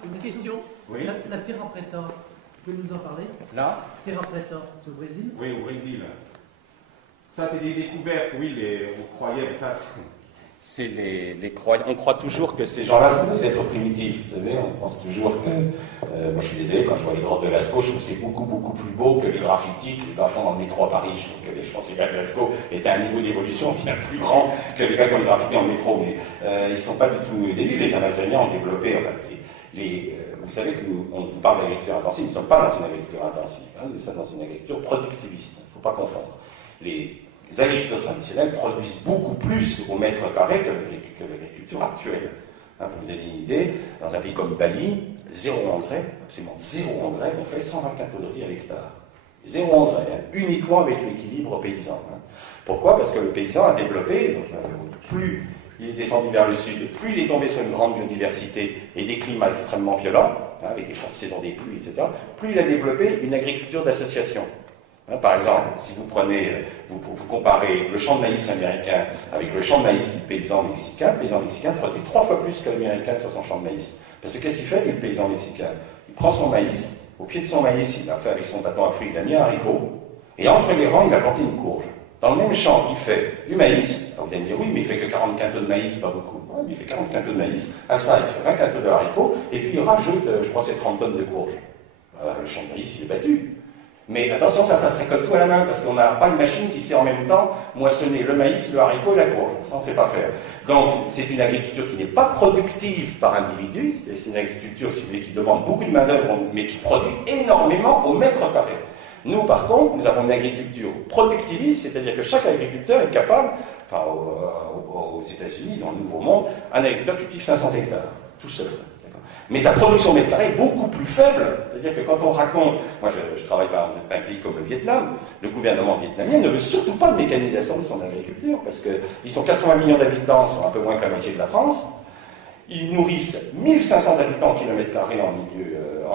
Une question. Oui. La Terra Preta, vous pouvez nous en parler? Là? Terra Preta, c'est au Brésil? Oui, au Brésil. Ça, c'est des découvertes, oui, on croyait, mais ça, c'est les croyants. On croit toujours que ces gens-là sont des êtres primitifs. Vous savez, on pense toujours que... moi, je suis désolé, quand je vois les grottes de Lascaux, je trouve que c'est beaucoup, beaucoup plus beau que les graffitis que les gars font dans le métro à Paris. Je trouve que les gars de Lascaux étaient à un niveau d'évolution bien plus grand que les gars qui font les graffitis dans le métro. Mais ils ne sont pas du tout débiles. Les Amazoniens ont développé... Enfin, vous savez que on vous parle d'agriculture intensive, nous ne sommes pas dans une agriculture intensive, hein, nous sommes dans une agriculture productiviste, il ne faut pas confondre. Les agriculteurs traditionnels produisent beaucoup plus au mètre carré que l'agriculture actuelle. Hein, pour vous donner une idée, dans un pays comme Bali, zéro engrais, absolument zéro engrais, on fait 124 tonnes de riz à l'hectare. Zéro engrais, hein, uniquement avec l'équilibre paysan. Hein. Pourquoi? Parce que le paysan a développé, donc, plus il est descendu vers le sud, plus il est tombé sur une grande biodiversité et des climats extrêmement violents, hein, avec des fortes saisons des pluies, etc., plus il a développé une agriculture d'association. Hein, par exemple, si vous prenez, vous comparez le champ de maïs américain avec le champ de maïs du paysan mexicain, le paysan mexicain produit 3 fois plus que l'américain sur son champ de maïs. Parce que qu'est-ce qu'il fait, lui, le paysan mexicain? Il prend son maïs, au pied de son maïs, il a fait avec son bâton à fruits, il a mis un haricot, et entre les rangs, il a planté une courge. Dans le même champ, il fait du maïs. Alors vous allez me dire, oui, mais il fait que 40 quintaux de maïs, pas beaucoup. Ouais, mais il fait 40 quintaux de maïs. À ça, il fait 20 quintaux de haricots, et puis il rajoute, je crois, c'est 30 tonnes de courges. Le champ de maïs, il est battu. Mais attention, ça se récolte tout à la main, parce qu'on n'a pas une machine qui sait en même temps moissonner le maïs, le haricot et la courge. Ça, on ne sait pas faire. Donc, c'est une agriculture qui n'est pas productive par individu. C'est une agriculture, si vous voulez, qui demande beaucoup de main-d'œuvre, mais qui produit énormément au mètre carré. Nous, par contre, nous avons une agriculture productiviste, c'est-à-dire que chaque agriculteur est capable, enfin, aux États-Unis, dans le Nouveau Monde, un agriculteur cultive 500 hectares, tout seul. Mais sa production mètre carré est beaucoup plus faible. C'est-à-dire que quand on raconte, moi je travaille par exemple dans un pays comme le Vietnam, le gouvernement vietnamien ne veut surtout pas de mécanisation de son agriculture, parce qu'ils sont 80 millions d'habitants, sont un peu moins que la moitié de la France. Ils nourrissent 1500 habitants au kilomètre carré en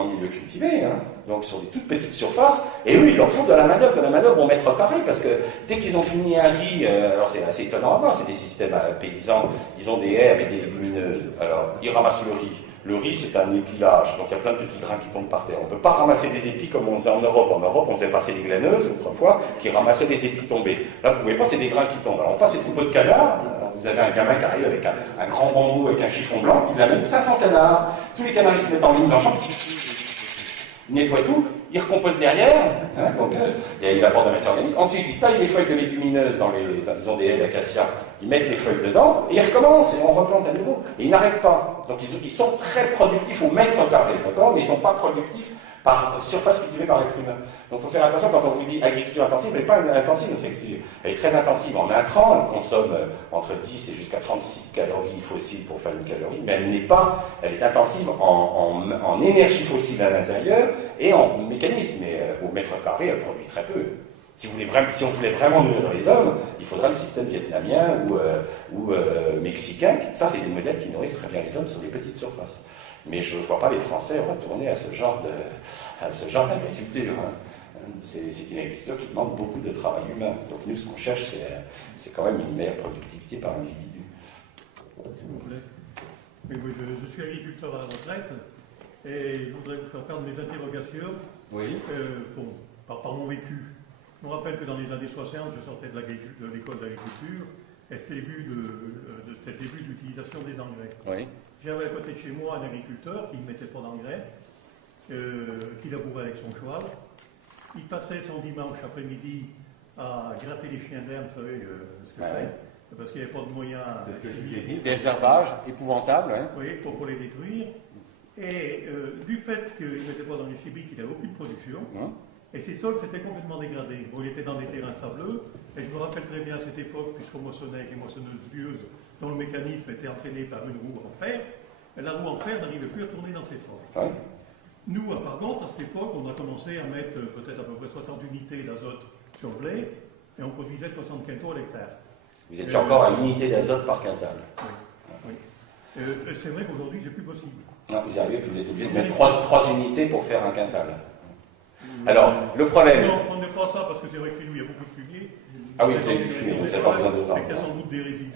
milieu cultivé, hein, donc sur des toutes petites surfaces, et eux, il leur faut de la main-d'œuvre au mètre carré, parce que dès qu'ils ont fini un riz, alors c'est assez étonnant à voir, c'est des systèmes paysans, ils ont des haies avec des légumineuses, alors ils ramassent le riz. Le riz, c'est un épilage, donc il y a plein de petits grains qui tombent par terre. On ne peut pas ramasser des épis comme on faisait en Europe. En Europe, on faisait passer des glaneuses, autrefois, qui ramassaient des épis tombés. Là, vous ne pouvez pas, c'est des grains qui tombent. Alors, on passe des troupeaux de canards. Vous avez un gamin qui arrive avec un grand bambou, avec un chiffon blanc, il amène 500 canards. Tous les canards, ils se mettent en ligne dans le champ. Ils nettoient tout, ils recomposent derrière, hein, donc il apporte de la matière organique. Ensuite, ils taillent les feuilles de légumineuses ils ont des haies d'acacia, ils mettent les feuilles dedans, et ils recommencent, et on replante à nouveau. Et ils n'arrêtent pas. Donc ils sont très productifs au mètre carré, d'accord, mais ils ne sont pas productifs par surface cultivée par l'être humain. Donc il faut faire attention quand on vous dit agriculture intensive, elle n'est pas intensive notre agriculture. Elle est très intensive en intrants, elle consomme entre 10 et jusqu'à 36 calories fossiles pour faire une calorie, mais elle est intensive en énergie fossile à l'intérieur et en mécanisme, mais au mètre carré, elle produit très peu. Si on voulait vraiment nourrir les hommes, il faudrait le système vietnamien ou mexicain. Ça, c'est des modèles qui nourrissent très bien les hommes sur des petites surfaces. Mais je ne vois pas les Français retourner à ce genre d'agriculture. Hein. C'est une agriculture qui demande beaucoup de travail humain. Donc nous, ce qu'on cherche, c'est quand même une meilleure productivité par individu. S'il vous plaît. Oui, je suis agriculteur à la retraite et je voudrais vous faire part de mes interrogations. Oui. Par mon vécu. Je me rappelle que dans les années 60, je sortais de l'école d'agriculture et c'était le début de l'utilisation des engrais. Oui. J'avais à côté de chez moi un agriculteur qui ne mettait pas d'engrais, qui labourait avec son cheval. Il passait son dimanche après-midi à gratter les chiens d'herbe, vous savez ce que c'est, parce qu'il n'y avait pas de moyens. C'est ce que j'ai dit. Des herbages épouvantables. Hein. Oui, pour les détruire. Et du fait qu'il ne mettait pas dans les chimiques, il n'avait aucune production. Et ses sols s'étaient complètement dégradés. Bon, il était dans des terrains sableux, et je me rappelle très bien à cette époque, puisqu'on moissonnait avec les moissonneuses vieuses, dont le mécanisme était entraîné par une roue en fer, la roue en fer n'arrivait plus à tourner dans ses sols. Ah. Nous, par contre, à cette époque, on a commencé à mettre peut-être à peu près 60 unités d'azote sur le blé, et on produisait 60 quintaux à l'hectare. Vous étiez encore à unité d'azote par quintal. Oui. C'est vrai qu'aujourd'hui, c'est plus possible. Non, vous arrivez que vous êtes obligé de mettre 3 unités pour faire un quintal. Alors, le problème... Non, on n'est pas ça, parce que c'est vrai que chez nous, il y a beaucoup de fumier. Ah oui, vous avez du fumier, vous n'avez pas besoin de temps. Il y a sans doute des résidus,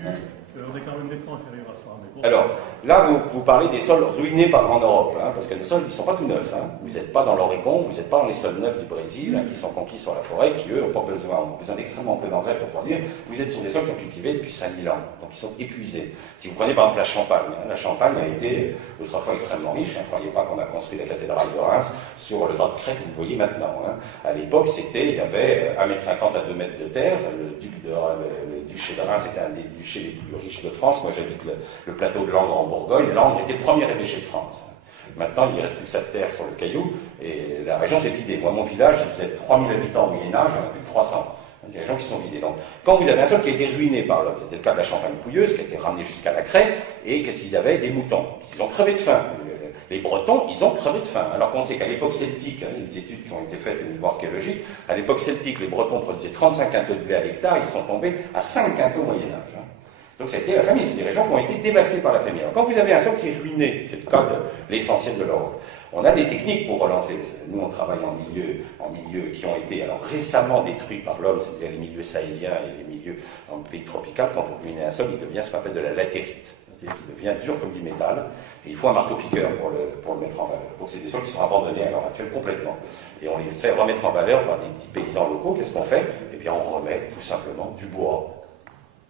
on est quand même nettement inférieur à ça. Alors, là, vous parlez des sols ruinés en Europe, hein, parce que les sols, ils ne sont pas tout neufs. Hein. Vous n'êtes pas dans l'Oregon, vous n'êtes pas dans les sols neufs du Brésil, hein, qui sont conquis sur la forêt, qui, eux, ont besoin d'extrêmement peu d'engrais pour produire. Vous êtes sur des sols qui sont cultivés depuis 5000 ans, donc ils sont épuisés. Si vous prenez par exemple la Champagne, hein, la Champagne a été autrefois extrêmement riche. Ne croyez pas qu'on a construit la cathédrale de Reims sur le tas de craie que vous voyez maintenant. Hein. À l'époque, il y avait 1,50 m à 2 mètres de terre. Le duché de Reims était un des duchés les plus riches de France. Moi, j'habite le plateau de Langres en Bourgogne. Langres était le premier évêché de France. Maintenant, il ne reste plus que ça de terre sur le caillou, et la région s'est vidée. Moi, mon village, il faisait 3000 habitants au Moyen-Âge, il y en a plus de 300. Il y a des gens qui sont vidés. Donc, quand vous avez un sol qui a été ruiné par l'homme, c'était le cas de la Champagne pouilleuse, qui a été ramené jusqu'à la craie, et qu'est-ce qu'ils avaient? Des moutons. Ils ont crevé de faim. Les Bretons, ils ont crevé de faim. Alors qu'on sait qu'à l'époque celtique, les études qui ont été faites au niveau archéologique, à l'époque celtique, les Bretons produisaient 35 quintaux de blé à l'hectare, ils sont tombés à 5 quintaux au Moyen-Âge. Donc c'était la famine, c'est des régions qui ont été dévastées par la famine. Alors quand vous avez un sol qui est ruiné, c'est le cas de l'essentiel de l'Europe, on a des techniques pour relancer. Nous, on travaille en milieux qui ont été alors récemment détruits par l'homme, c'est-à-dire les milieux sahéliens et les milieux en pays tropicaux. Quand vous ruinez un sol, il devient ce qu'on appelle de la latérite, c'est-à-dire qu'il devient dur comme du métal, et il faut un marteau-piqueur pour le mettre en valeur. Donc c'est des sols qui sont abandonnés à l'heure actuelle complètement. Et on les fait remettre en valeur par des petits paysans locaux. Qu'est-ce qu'on fait? Eh bien, on remet tout simplement du bois.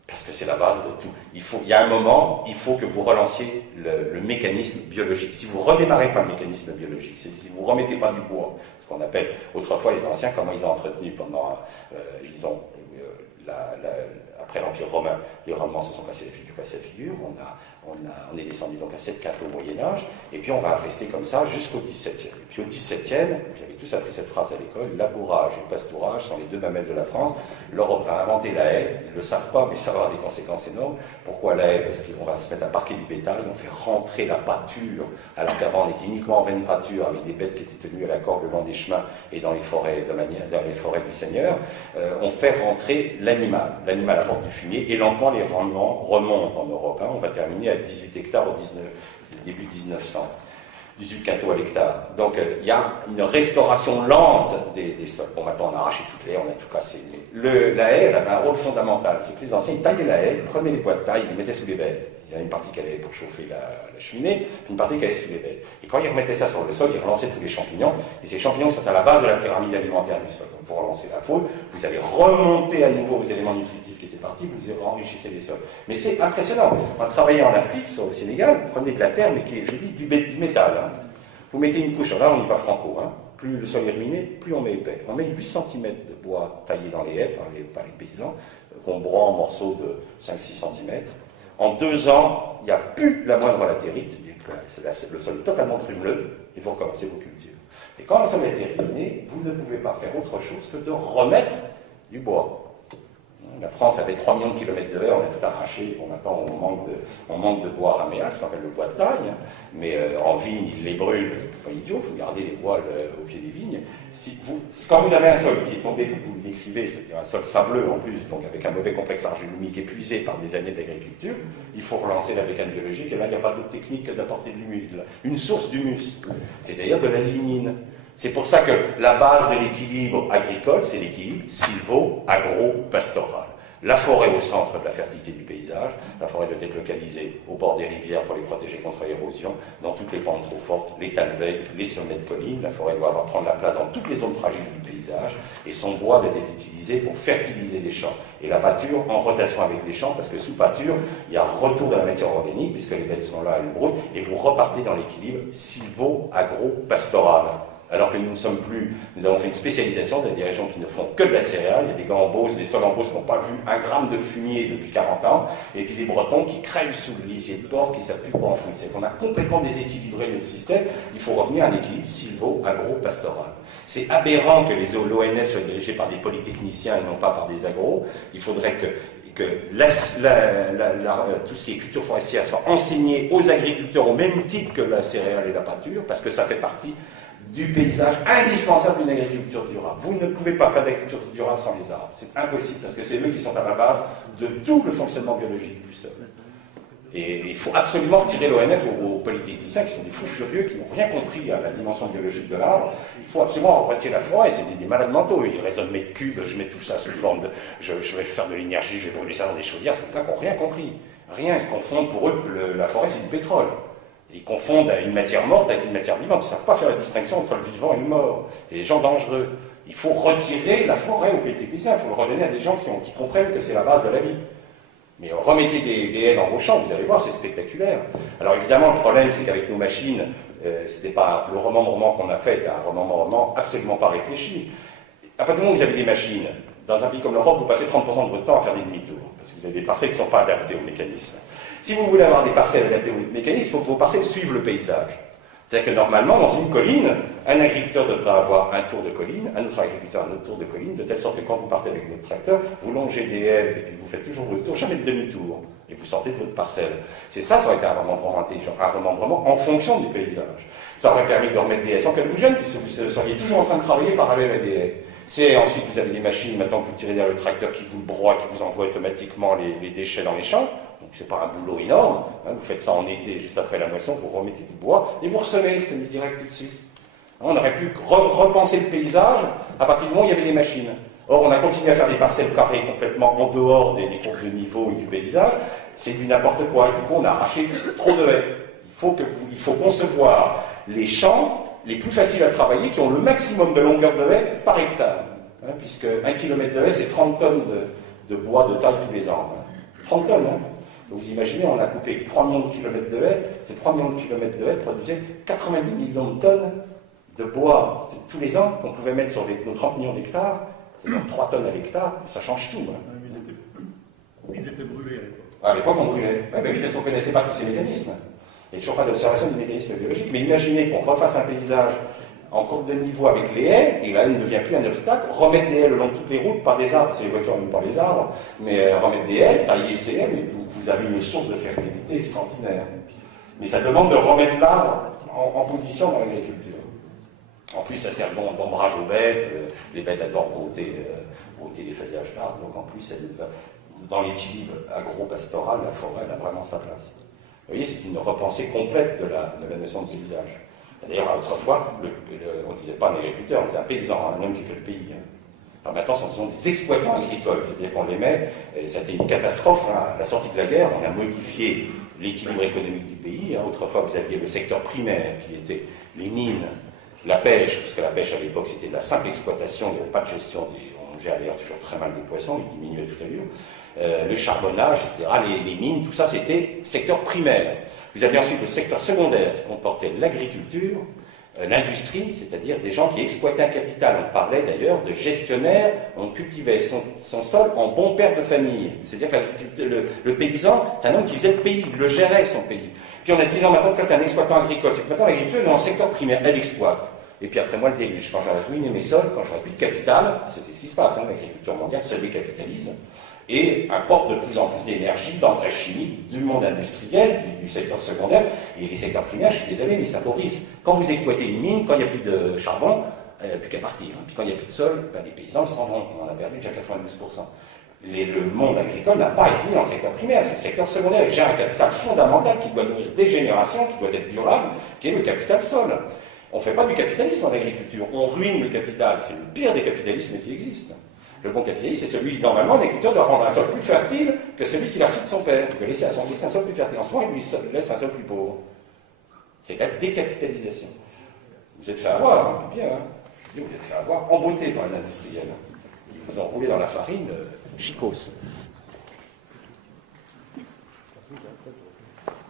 Parce que c'est la base de tout. Il y a un moment, il faut que vous relanciez le mécanisme biologique. Si vous ne redémarrez pas le mécanisme biologique, si vous ne remettez pas du bois, ce qu'on appelle autrefois les anciens, comment ils ont entretenu pendant... après l'Empire romain, les rendements se sont cassés la figure, on est descendu donc à 7 quintaux au Moyen-Âge, et puis on va rester comme ça jusqu'au XVIIe. Et puis au XVIIe, j'avais tous appris cette phrase à l'école, labourage et pastourage sont les deux mamelles de la France. L'Europe va inventer la haie, ils ne le savent pas, mais ça va avoir des conséquences énormes. Pourquoi la haie? Parce qu'on va se mettre à parquer du bétail, on fait rentrer la pâture, alors qu'avant on était uniquement en veine pâture, avec des bêtes qui étaient tenues à la corde le long des chemins et dans les forêts du Seigneur. On fait rentrer l'animal apporte du fumier, et lentement les rendements remontent en Europe. On va terminer à 18 hectares au début 1900. 18 quintaux à l'hectare. Donc il y a une restauration lente des sols. Bon, maintenant on a arraché toutes les haies, on a tout cassé. Mais la haie, elle avait un rôle fondamental. C'est que les anciens, ils taillaient la haie, prenaient les poids de taille, ils les mettaient sous les bêtes. Il y a une partie qui allait pour chauffer la cheminée, puis une partie qui allait sous les bêtes. Et quand ils remettaient ça sur le sol, ils relançaient tous les champignons. Et ces champignons sont à la base de la pyramide alimentaire du sol. Donc vous relancez la faune, vous allez remonter à nouveau vos éléments nutritifs qui étaient partis, vous enrichissez les sols. Mais c'est impressionnant. On a travaillé en Afrique, au Sénégal, vous prenez de la terre, mais qui est, je dis, du métal. Vous mettez une couche, là on y va franco, plus le sol est ruiné, plus on met épais. On met 8 cm de bois taillé dans les haies par les paysans, qu'on broie en morceaux de 5-6 cm. En 2 ans, il n'y a plus la moindre latérite, le sol est totalement grumeleux, et vous recommencez vos cultures. Et quand le sol a été ruiné, vous ne pouvez pas faire autre chose que de remettre du bois. La France avait 3 millions de kilomètres de haie, on a tout arraché. Bon, maintenant, on manque de bois raméal, ce qu'on appelle le bois de taille. Mais en vigne, ils les brûlent, c'est pas idiot, il faut garder les bois au pied des vignes. Quand vous avez un sol qui est tombé, comme vous le décrivez, c'est-à-dire un sol sableux en plus, donc avec un mauvais complexe argile-humique épuisé par des années d'agriculture, il faut relancer la mécanique biologique, et là, il n'y a pas d'autre technique que d'apporter de l'humus. Une source d'humus, c'est-à-dire de la lignine. C'est pour ça que la base de l'équilibre agricole, c'est l'équilibre sylvo-agro-pastoral. La forêt au centre de la fertilité du paysage, la forêt doit être localisée au bord des rivières pour les protéger contre l'érosion, dans toutes les pentes trop fortes, les talwegs, les sommets de collines. La forêt doit prendre la place dans toutes les zones fragiles du paysage, et son bois doit être utilisé pour fertiliser les champs. Et la pâture en rotation avec les champs, parce que sous pâture, il y a retour de la matière organique, puisque les bêtes sont là, elles broutent, et vous repartez dans l'équilibre sylvo-agro-pastoral. Alors que nous avons fait une spécialisation, il y a des régions qui ne font que de la céréale, il y a des gars en Beauce, des sols en Beauce qui n'ont pas vu un gramme de fumier depuis 40 ans, et puis les Bretons qui crèvent sous le lisier de porc, qui ne savent plus quoi en foutre. C'est qu'on a complètement déséquilibré le système, il faut revenir à un équilibre sylvo-agro-pastoral. C'est aberrant que l'ONF soit dirigé par des polytechniciens et non pas par des agros. Il faudrait que tout ce qui est culture forestière soit enseigné aux agriculteurs au même titre que la céréale et la pâture, parce que ça fait partie du paysage indispensable d'une agriculture durable. Vous ne pouvez pas faire d'agriculture durable sans les arbres. C'est impossible, parce que c'est eux qui sont à la base de tout le fonctionnement biologique du sol. Et il faut absolument retirer l'ONF aux polytechniciens qui sont des fous furieux, qui n'ont rien compris à la dimension biologique de l'arbre. Il faut absolument retirer la forêt, c'est des malades mentaux. Ils raisonnent mètres cubes, je mets tout ça sous forme de... Je vais faire de l'énergie, je vais brûler ça dans des chaudières. C'est des gars qui n'ont rien compris. Rien. Ils confondent pour eux la forêt, c'est du pétrole. Ils confondent une matière morte avec une matière vivante. Ils ne savent pas faire la distinction entre le vivant et le mort. C'est des gens dangereux. Il faut retirer la forêt aux polytechniciens. Il faut le redonner à des gens qui comprennent que c'est la base de la vie. Mais remettez des haies dans vos champs, vous allez voir, c'est spectaculaire. Alors évidemment, le problème, c'est qu'avec nos machines, c'était pas le remembrement qu'on a fait, un remembrement absolument pas réfléchi. À partir du moment où vous avez des machines, dans un pays comme l'Europe, vous passez 30% de votre temps à faire des demi-tours, parce que vous avez des parcelles qui ne sont pas adaptées au mécanisme. Si vous voulez avoir des parcelles adaptées au mécanisme, il faut que vos parcelles suivent le paysage. C'est-à-dire que normalement, dans une colline, un agriculteur devrait avoir un tour de colline, un autre agriculteur un autre tour de colline, de telle sorte que quand vous partez avec votre tracteur, vous longez des haies et puis vous faites toujours votre tour, jamais de demi-tour, et vous sortez de votre parcelle. C'est ça, ça aurait été un remembrement intelligent, un remembrement en fonction du paysage. Ça aurait permis de remettre des haies sans qu'elles vous gênent, puisque vous seriez toujours en train de travailler parallèle à des haies. C'est ensuite vous avez des machines, maintenant que vous tirez derrière le tracteur qui vous le broie, qui vous envoie automatiquement les déchets dans les champs. Donc c'est pas un boulot énorme, hein, vous faites ça en été, juste après la moisson, vous remettez du bois, et vous ressemez, c'est mis direct tout de suite. On aurait pu repenser le paysage à partir du moment où il y avait des machines. Or, on a continué à faire des parcelles carrées complètement en dehors des courbes de niveau et du paysage, c'est du n'importe quoi, et du coup on a arraché trop de haies. Il faut concevoir les champs les plus faciles à travailler, qui ont le maximum de longueur de haies par hectare, hein, puisque 1 km de haie, c'est 30 tonnes de bois de taille tous les ans. Hein. 30 tonnes, hein. Donc vous imaginez, on a coupé 3 millions de kilomètres de haies, ces 3 millions de kilomètres de haies produisaient 90 millions de tonnes de bois tous les ans qu'on pouvait mettre sur nos 30 millions d'hectares, c'est donc 3 tonnes à l'hectare, ça change tout. Hein. Ils étaient brûlés à l'époque. À l'époque, on brûlait. Ouais, ben oui, parce qu'on ne connaissait pas tous ces mécanismes. Il n'y a toujours pas d'observation des mécanismes biologiques, mais imaginez qu'on refasse un paysage en courbe de niveau avec les haies, et là, il ne devient plus un obstacle, remettre des haies le long de toutes les routes, pas des arbres, c'est les voitures, même pas les arbres, mais remettre des haies, tailler ces haies, mais vous avez une source de fertilité extraordinaire. Mais ça demande de remettre l'arbre en position dans l'agriculture. En plus, ça sert d'ombrage aux bêtes, les bêtes adorent brouter les feuillages d'arbres, donc en plus, dans l'équilibre agro-pastoral, la forêt, elle a vraiment sa place. Vous voyez, c'est une repensée complète de la notion de paysage. D'ailleurs, autrefois, on ne disait pas un agriculteur, on disait un paysan, un homme qui fait le pays. Alors maintenant, ce sont des exploitants agricoles, c'est-à-dire qu'on les met, et ça a été une catastrophe, hein, à la sortie de la guerre, on a modifié l'équilibre économique du pays. Hein. Autrefois, vous aviez le secteur primaire, qui était les mines, la pêche, puisque la pêche à l'époque, c'était de la simple exploitation, il n'y avait pas de gestion, on gère d'ailleurs toujours très mal les poissons, ils diminuaient tout à l'heure. Le charbonnage, etc., les mines, tout ça, c'était secteur primaire. Vous aviez ensuite le secteur secondaire qui comportait l'agriculture, l'industrie, c'est-à-dire des gens qui exploitaient un capital. On parlait d'ailleurs de gestionnaires, on cultivait son sol en bon père de famille. C'est-à-dire que le paysan, c'est un homme qui faisait le pays, il le gérait son pays. Puis on a dit non, maintenant quand tu es un exploitant agricole, c'est que maintenant l'agriculture est dans le secteur primaire, elle exploite. Et puis après moi le déluge, quand j'aurai ruiné mes sols, quand j'aurai plus de capital, c'est ce qui se passe, hein, l'agriculture mondiale se décapitalise, et importe de plus en plus d'énergie, d'engrais chimiques, du monde industriel, du secteur secondaire, et les secteurs primaires, je suis désolé, mais ils s'appauvrissent. Quand vous exploitez une mine, quand il n'y a plus de charbon, il n'y a plus qu'à partir. Puis quand il n'y a plus de sol, ben, les paysans ils s'en vont, on en a perdu déjà 92%. Le monde agricole n'a pas été mis dans le secteur primaire, c'est le secteur secondaire. Il gère un capital fondamental qui doit nous des générations, qui doit être durable, qui est le capital sol. On ne fait pas du capitalisme en agriculture, on ruine le capital, c'est le pire des capitalismes qui existent. Le bon capitaliste, c'est celui, normalement, l'agriculteur doit rendre un sol plus fertile que celui qu'il a reçu de son père. Il doit laisser à son fils un sol plus fertile. En ce moment, il lui laisse un sol plus pauvre. C'est la décapitalisation. Vous êtes fait avoir, hein, bien, hein. Vous êtes fait avoir, embouté par les industriels. Ils vous ont roulé dans la farine, chicos.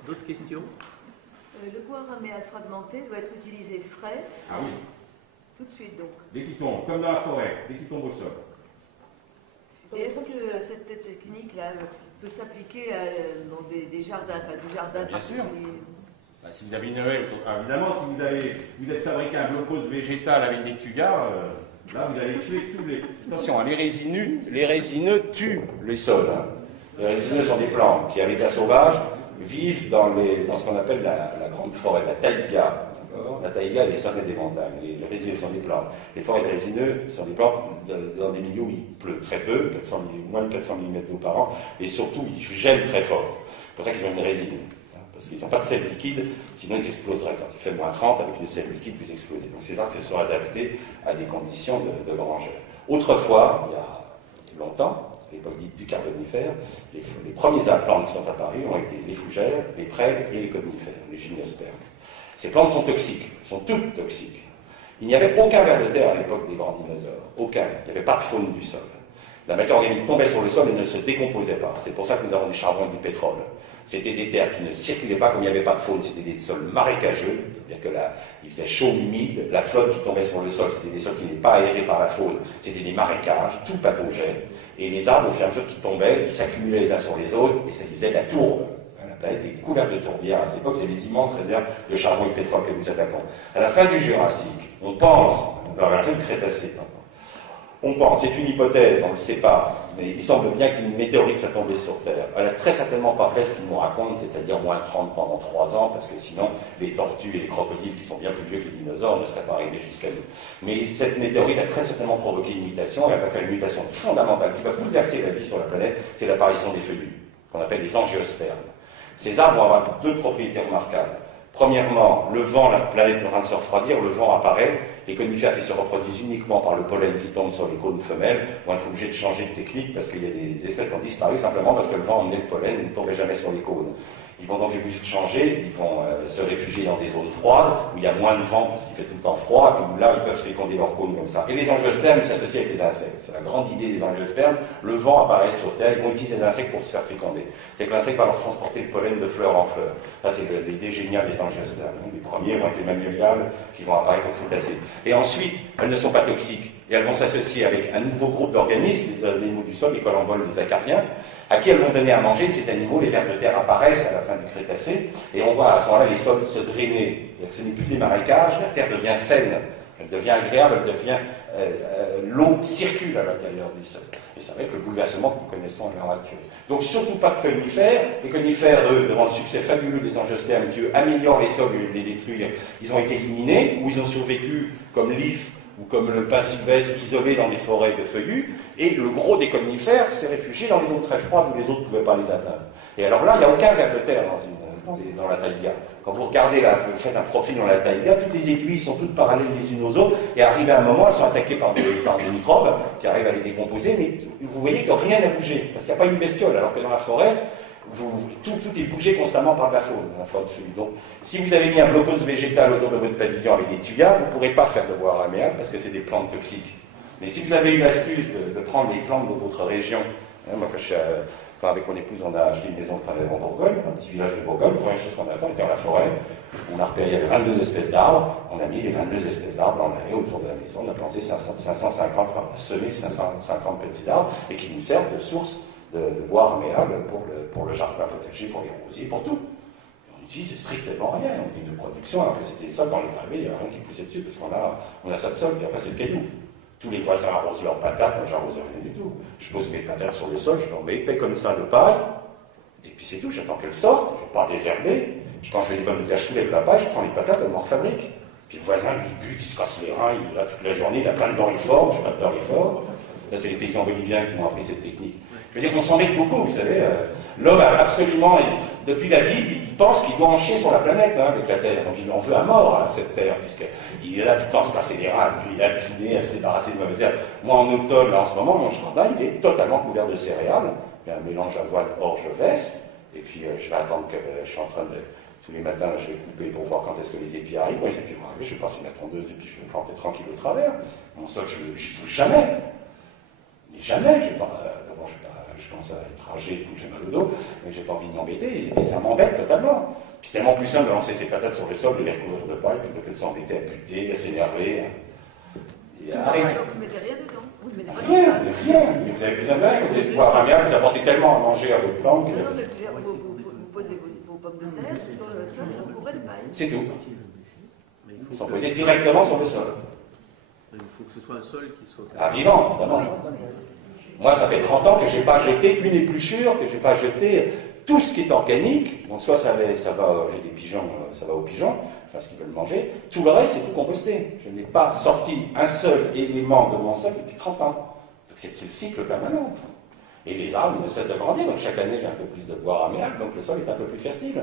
D'autres questions? Le bois ramé à fragmenter doit être utilisé frais. Ah oui. Tout de suite, donc. Dès qu'il tombe, comme dans la forêt, dès qu'il tombe au sol. Et est-ce que cette technique-là peut s'appliquer dans des jardins, enfin du jardin Bien sûr. particulier? Si vous avez une haie, évidemment, si vous êtes fabriqué un blocos végétal avec des tuyas, là vous allez tuer tous les. Attention, hein, les résineux tuent les sols. Hein. Les résineux sont des plantes qui, à l'état sauvage, vivent dans ce qu'on appelle la grande forêt, la taïga. La taïga est les sommets des montagnes. Les résineux sont des plantes. Les forêts de résineux sont des plantes dans des milieux où il pleut très peu, moins de 400 mm d'eau par an, et surtout ils gèlent très fort. C'est pour ça qu'ils ont une résine. Parce qu'ils n'ont pas de sel liquide, sinon ils exploseraient. Quand il fait moins 30, avec une sel liquide, vous explosez. Donc ces arbres sont adaptés à des conditions de grangeur. Autrefois, il y a longtemps, à l'époque dite du Carbonifère, les premiers plantes qui sont apparus ont été les fougères, les prêles et les conifères, les gymnospermes. Ces plantes sont toxiques, sont toutes toxiques. Il n'y avait aucun ver de terre à l'époque des grands dinosaures, aucun. Il n'y avait pas de faune du sol. La matière organique tombait sur le sol et ne se décomposait pas. C'est pour ça que nous avons du charbon et du pétrole. C'était des terres qui ne circulaient pas comme il n'y avait pas de faune, c'était des sols marécageux, c'est-à-dire il faisait chaud, humide, la flotte qui tombait sur le sol, c'était des sols qui n'étaient pas aérés par la faune, c'était des marécages, tout pataugeait, et les arbres, au fur et à mesure qu'ils tombaient, ils s'accumulaient les uns sur les autres, et ça faisait de la tourbe. Voilà. planète est couverte de tourbières. À cette époque, c'est des immenses réserves de charbon et de pétrole que nous attaquons. À la fin du Jurassique, on pense, alors à la fin du Crétacé, on pense, c'est une hypothèse, on ne le sait pas, mais il semble bien qu'une météorite soit tombée sur Terre. Elle n'a très certainement pas fait ce qu'il nous raconte, c'est-à-dire moins 30 pendant 3 ans, parce que sinon, les tortues et les crocodiles, qui sont bien plus vieux que les dinosaures, ne seraient pas arrivés jusqu'à nous. Mais cette météorite a très certainement provoqué une mutation, et elle a fait une mutation fondamentale qui va bouleverser la vie sur la planète, c'est l'apparition des feuillus, qu'on appelle les angiospermes. Ces arbres vont avoir 2 propriétés remarquables. Premièrement, le vent, la planète est en train de se refroidir, le vent apparaît, les conifères qui se reproduisent uniquement par le pollen qui tombe sur les cônes femelles vont être obligés de changer de technique parce qu'il y a des espèces qui ont disparu simplement parce que le vent emmenait le pollen et ne tombait jamais sur les cônes. Ils vont donc être obligés de changer, ils vont se réfugier dans des zones froides, où il y a moins de vent parce qu'il fait tout le temps froid, et où là, ils peuvent féconder leurs cônes comme ça. Et les angiospermes, ils s'associent avec les insectes. C'est la grande idée des angiospermes. Le vent apparaît sur Terre, ils vont utiliser les insectes pour se faire féconder. C'est que l'insecte va leur transporter le pollen de fleur en fleur. Ça, c'est l'idée géniale des angiospermes. Les premiers vont être les mammaliales qui vont apparaître au Crétacé. Et ensuite, elles ne sont pas toxiques. Et elles vont s'associer avec un nouveau groupe d'organismes, les animaux du sol, les collemboles, les acariens, à qui elles vont donner à manger. Ces animaux, les vers de terre apparaissent à la fin du Crétacé, et on voit à ce moment-là les sols se drainer. Ce n'est plus des marécages, la terre devient saine, elle devient agréable, elle devient... l'eau circule à l'intérieur du sol. Et c'est avec le bouleversement que nous connaissons à l'heure actuelle. Donc surtout pas de conifères. Les conifères, eux, devant le succès fabuleux des angiospermes qui, eux, améliorent les sols et les détruire, ils ont été éliminés, ou ils ont survécu comme l'if, ou comme le pin sylvestre isolé dans des forêts de feuillus, et le gros des conifères s'est réfugié dans les zones très froides où les autres ne pouvaient pas les atteindre. Et alors là, il n'y a aucun ver de terre dans la taïga. Quand vous regardez là, vous faites un profil dans la taïga, toutes les aiguilles sont toutes parallèles les unes aux autres, et arrivé à un moment, elles sont attaquées par des microbes qui arrivent à les décomposer, mais vous voyez que rien n'a bougé, parce qu'il n'y a pas une bestiole, alors que dans la forêt, tout est bougé constamment par de la faune, de feuilles. Donc, si vous avez mis un blocos végétal autour de votre pavillon avec des tuyas, vous ne pourrez pas faire de bois raméal parce que c'est des plantes toxiques. Mais si vous avez eu l'astuce de prendre les plantes de votre région, moi quand avec mon épouse on a acheté une maison en Bourgogne, un petit village de Bourgogne, la première chose qu'on a fait, on était dans la forêt, on a repéré, il y avait 22 espèces d'arbres, on a mis les 22 espèces d'arbres dans la haie autour de la maison, on a planté semé 550 petits arbres et qui nous servent de source de bois raméal pour le jardin potager, pour les rosiers, pour tout. On utilise strictement rien, on dit de production, alors que c'était ça quand on est arrivé, il n'y a rien qui poussait dessus, parce qu'on a ça de sol, puis après c'est le caillou. Tous les voisins arrosent leurs patates, moi j'arrose rien du tout. Je pose mes patates sur le sol, je leur mets épais comme ça de paille, et puis c'est tout, j'attends qu'elles sortent, je ne vais pas désherber. Puis quand je fais des pommes de terre, je soulève la paille, je prends les patates, elles m'en refabriquent. Puis le voisin, lui, bute, il se casse les reins, il est là toute la journée, il a plein de doriformes, je n'ai pas de doriformes. Là, c'est les paysans boliviens qui m'ont appris cette technique. Je veux dire qu'on s'embête beaucoup, vous savez. L'homme a absolument, depuis la Bible, il pense qu'il doit en chier sur la planète, avec la Terre. Donc il en veut à mort, cette Terre, puisqu'il est là tout le temps à se casser les reins, puis à piner, à se débarrasser de mauvaises herbes. Moi, en automne, là, en ce moment, mon jardin, il est totalement couvert de céréales. Il y a un mélange avoine orge-veste. Et puis, je vais attendre que je suis en train de... Tous les matins, je vais couper pour voir quand est-ce que les épis arrivent. Quand les épis vont arriver, je vais passer ma tondeuse et puis je vais planter tranquille au travers. Mon sol, je n'y touche jamais. Mais jamais, je commence à être âgé, donc j'ai mal au dos, mais j'ai pas envie de m'embêter, et ça m'embête totalement. Puis c'est tellement plus simple de lancer ses patates sur le sol, de les recouvrir de paille, plutôt que de s'embêter à buter, à s'énerver. Donc vous ne mettez rien dedans. Vous ne mettez pas Rien. Mais vous avez besoin de rien, vous avez boire un bien, vous apportez tellement à manger à votre plante. Non, mais vous posez vos pommes de terre sur le sol, vous couvrez de paille. C'est tout. Ils sont posés directement sur le sol. Il faut que ce soit un sol qui soit... Vivant, évidemment. Moi, ça fait 30 ans que je n'ai pas jeté une épluchure, que je n'ai pas jeté tout ce qui est organique. Donc, soit ça va, j'ai des pigeons, ça va aux pigeons, enfin, ce qu'ils veulent manger. Tout le reste, c'est tout composté. Je n'ai pas sorti un seul élément de mon sol depuis 30 ans. Donc, c'est le cycle permanent. Et les arbres ne cessent de grandir. Donc, chaque année, j'ai un peu plus de bois raméal, donc le sol est un peu plus fertile.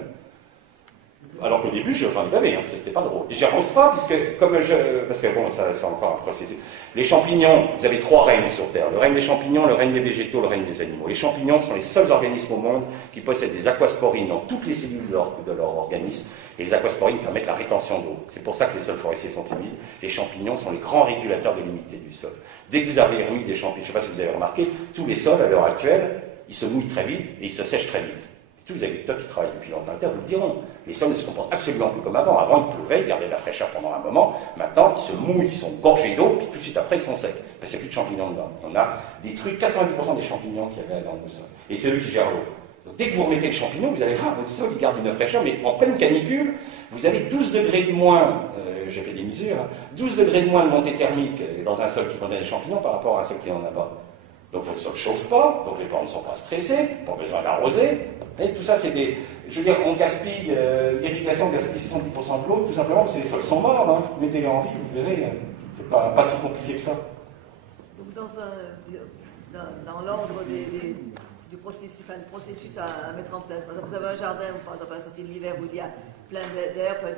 Alors qu'au début, j'en ai bavé, c'était pas drôle. Et j'arrose pas, parce que bon, ça c'est encore un processus. Les champignons, vous avez 3 règnes sur Terre. Le règne des champignons, le règne des végétaux, le règne des animaux. Les champignons sont les seuls organismes au monde qui possèdent des aquasporines dans toutes les cellules de leur organisme. Et les aquasporines permettent la rétention d'eau. C'est pour ça que les sols forestiers sont humides. Les champignons sont les grands régulateurs de l'humidité du sol. Dès que vous avez remis des champignons, je ne sais pas si vous avez remarqué, tous les sols à l'heure actuelle, ils se mouillent très vite et ils se sèchent très vite. Tous les agriculteurs qui travaillent depuis longtemps vous le diront. Les sols ne se comportent absolument plus comme avant. Avant, ils pleuvait, ils gardaient de la fraîcheur pendant un moment. Maintenant, ils se mouillent, ils sont gorgés d'eau, puis tout de suite après, ils sont secs. Parce qu'il n'y a plus de champignons dedans. On a détruit 90% des champignons qu'il y avait dans le sol. Et c'est eux qui gèrent l'eau. Donc, dès que vous remettez le champignon, vous allez voir, votre sol il garde une fraîcheur, mais en pleine canicule, vous avez 12 degrés de moins, j'ai fait des mesures, 12 degrés de moins de montée thermique dans un sol qui contient des champignons par rapport à un sol qui n'en a pas. Donc votre sol ne chauffe pas, donc les plantes ne sont pas stressées, pas besoin d'arroser. Et tout ça, c'est des... Je veux dire, on gaspille, l'irrigation gaspille 70% de l'eau, tout simplement parce que les sols sont morts. Hein. Mettez-les en vie, vous verrez, c'est pas si compliqué que ça. Donc dans l'ordre du processus à mettre en place, par exemple, vous avez un jardin, par exemple, à la sortie de l'hiver où il y a plein d'herbes,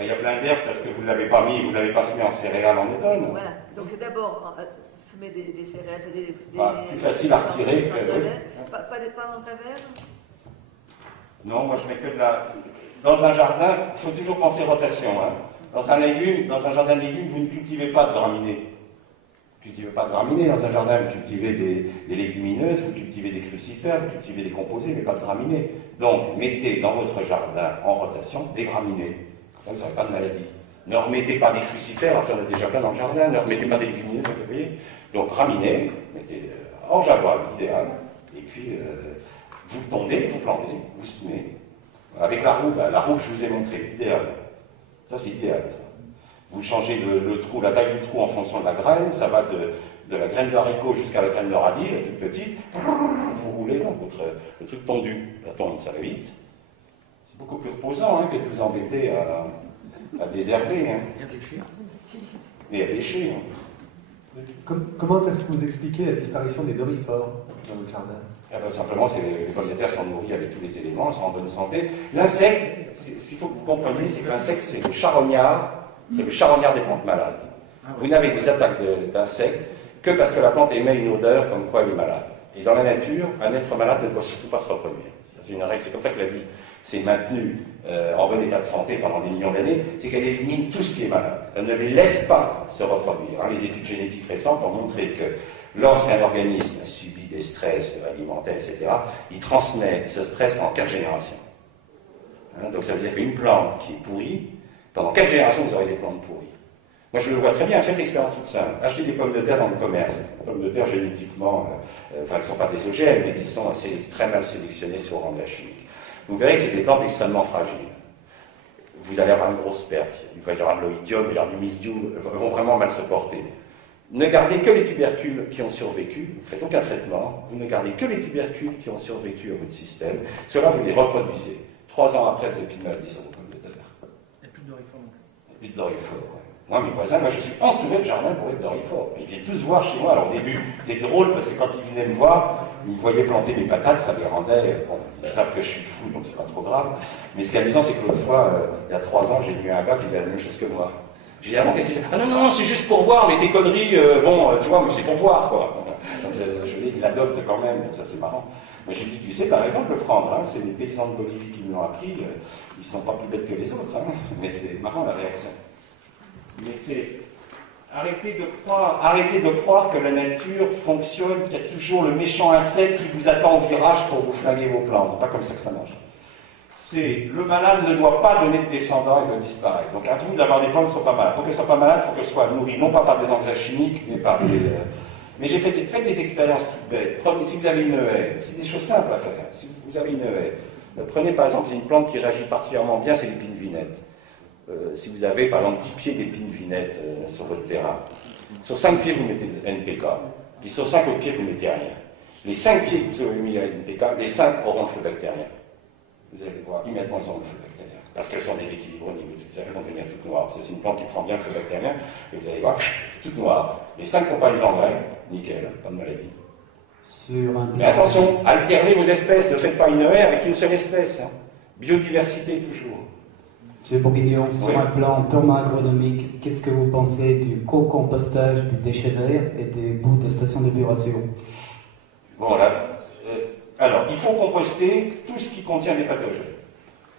il y a plein d'herbes parce que vous ne l'avez pas mis, vous ne l'avez pas semé en céréales en automne. Voilà, donc c'est d'abord semer des céréales, plus facile à retirer que... Pas dans ta verre? Non, moi je mets que de la... Dans un jardin, il faut toujours penser rotation. Hein. Dans un jardin de légumes, vous ne cultivez pas de graminées. Vous ne cultivez pas de graminées. Dans un jardin, vous cultivez des légumineuses, vous cultivez des crucifères, vous cultivez des composés, mais pas de graminées. Donc, mettez dans votre jardin en rotation des graminées. Comme ça, vous n'aurez pas de maladie. Ne remettez pas des crucifères, alors qu'il y en a déjà plein dans le jardin. Ne remettez pas des légumineuses, vous voyez. Donc, graminées, mettez orge à voile, idéal. Et puis, vous tondez, vous plantez, vous semez. Avec la roue que je vous ai montrée, idéal. Ça, c'est idéal, ça. Vous changez le trou, la taille du trou en fonction de la graine, ça va de la graine de haricot jusqu'à la graine de radis, la toute petite. Vous roulez dans le truc tondu. La tonde, ça va vite. C'est beaucoup plus reposant que de vous embêter à désherber. Hein. Et à décher. Hein. Comment est-ce que vous expliquez la disparition des dorifores dans votre jardin? Simplement, les pommes de terre sont nourries avec tous les éléments, elles sont en bonne santé. L'insecte, ce qu'il faut que vous compreniez, c'est que l'insecte, c'est le charognard des plantes malades. Vous n'avez des attaques d'insectes que parce que la plante émet une odeur comme quoi elle est malade. Et dans la nature, un être malade ne doit surtout pas se reproduire. C'est une règle, c'est comme ça que la vie s'est maintenue en bon état de santé pendant des millions d'années, c'est qu'elle élimine tout ce qui est malade. Elle ne les laisse pas se reproduire. Les études génétiques récentes ont montré que lorsqu'un organisme subit des stress alimentaires, etc., il transmet ce stress pendant 4 générations. Donc ça veut dire qu'une plante qui est pourrie, pendant 4 générations, vous aurez des plantes pourries. Moi, je le vois très bien. Faites l'expérience toute simple. Achetez des pommes de terre dans le commerce. Des pommes de terre génétiquement, elles ne sont pas des OGM, mais qui sont très mal sélectionnées sur le rang de la chimique. Vous verrez que c'est des plantes extrêmement fragiles. Vous allez avoir une grosse perte. Il va y avoir de l'oïdium, il va y avoir du mildiou. Elles vont vraiment mal se porter. Ne gardez que les tubercules qui ont survécu. Vous ne faites aucun traitement. Vous ne gardez que les tubercules qui ont survécu à votre système. Cela, vous les reproduisez. 3 ans après, vous n'avez plus de maladie sur vos pommes de terre. Il n'y a plus de dorifort non plus. Il n'y a plus de dorifort, ouais. Moi, mes voisins, je suis entouré de jardins pour être dorifort. Ils viennent tous voir chez moi. Alors au début, c'était drôle parce que quand ils venaient me voir, ils me voyaient planter mes patates, ça les rendait. Bon, ils savent que je suis fou, donc c'est pas trop grave. Mais ce qui est amusant, c'est que l'autre fois, il y a 3 ans, j'ai vu un gars qui faisait la même chose que moi. J'ai dit, ah bon, qu'est-ce que c'est? Ah non, c'est juste pour voir, mais tes conneries, tu vois, mais c'est pour voir, quoi. Donc je dis, il adopte quand même, donc ça c'est marrant. Mais j'ai dit, tu sais, t'as raison de le prendre, hein. C'est les paysans de Bolivie qui me l'ont appris, ils sont pas plus bêtes que les autres, hein. Mais c'est marrant la réaction. Mais c'est... Arrêtez de croire que la nature fonctionne, qu'il y a toujours le méchant insecte qui vous attend au virage pour vous flinguer vos plantes. C'est pas comme ça que ça marche. Le malade ne doit pas donner de descendants, il doit disparaître. Donc à vous d'avoir des plantes qui ne sont pas malades. Pour qu'elles ne soient pas malades, il faut qu'elles soient nourries, non pas par des engrais chimiques, mais par des... Mais faites des expériences toutes bêtes. Si vous avez une haie, c'est des choses simples à faire. Si vous avez une haie, prenez par exemple une plante qui réagit particulièrement bien, c'est l'épine vinette. Si vous avez par exemple 10 pieds d'épine vinette sur votre terrain, sur 5 pieds vous mettez NPK, puis sur 5 autres pieds vous ne mettez rien. Les 5 pieds que vous avez mis à NPK, les 5 auront le feu bactérien. Vous allez voir, immédiatement ils auront le feu bactérien. Parce qu'elles sont déséquilibrées au niveau du elles vont devenir toutes noires. C'est une plante qui prend bien le feu bactérien, et vous allez voir, toute noire. Les 5 compagnies d'engrais, nickel, pas de maladie. Mais attention, alternez vos espèces, ne faites pas une haie avec une seule espèce. Hein. Biodiversité toujours. Monsieur Bourguignon, sur Oui. un plan purement agronomique, qu'est-ce que vous pensez du co-compostage des déchets verts et des bouts de stations d'épuration? Bon, là, alors, il faut composter tout ce qui contient des pathogènes.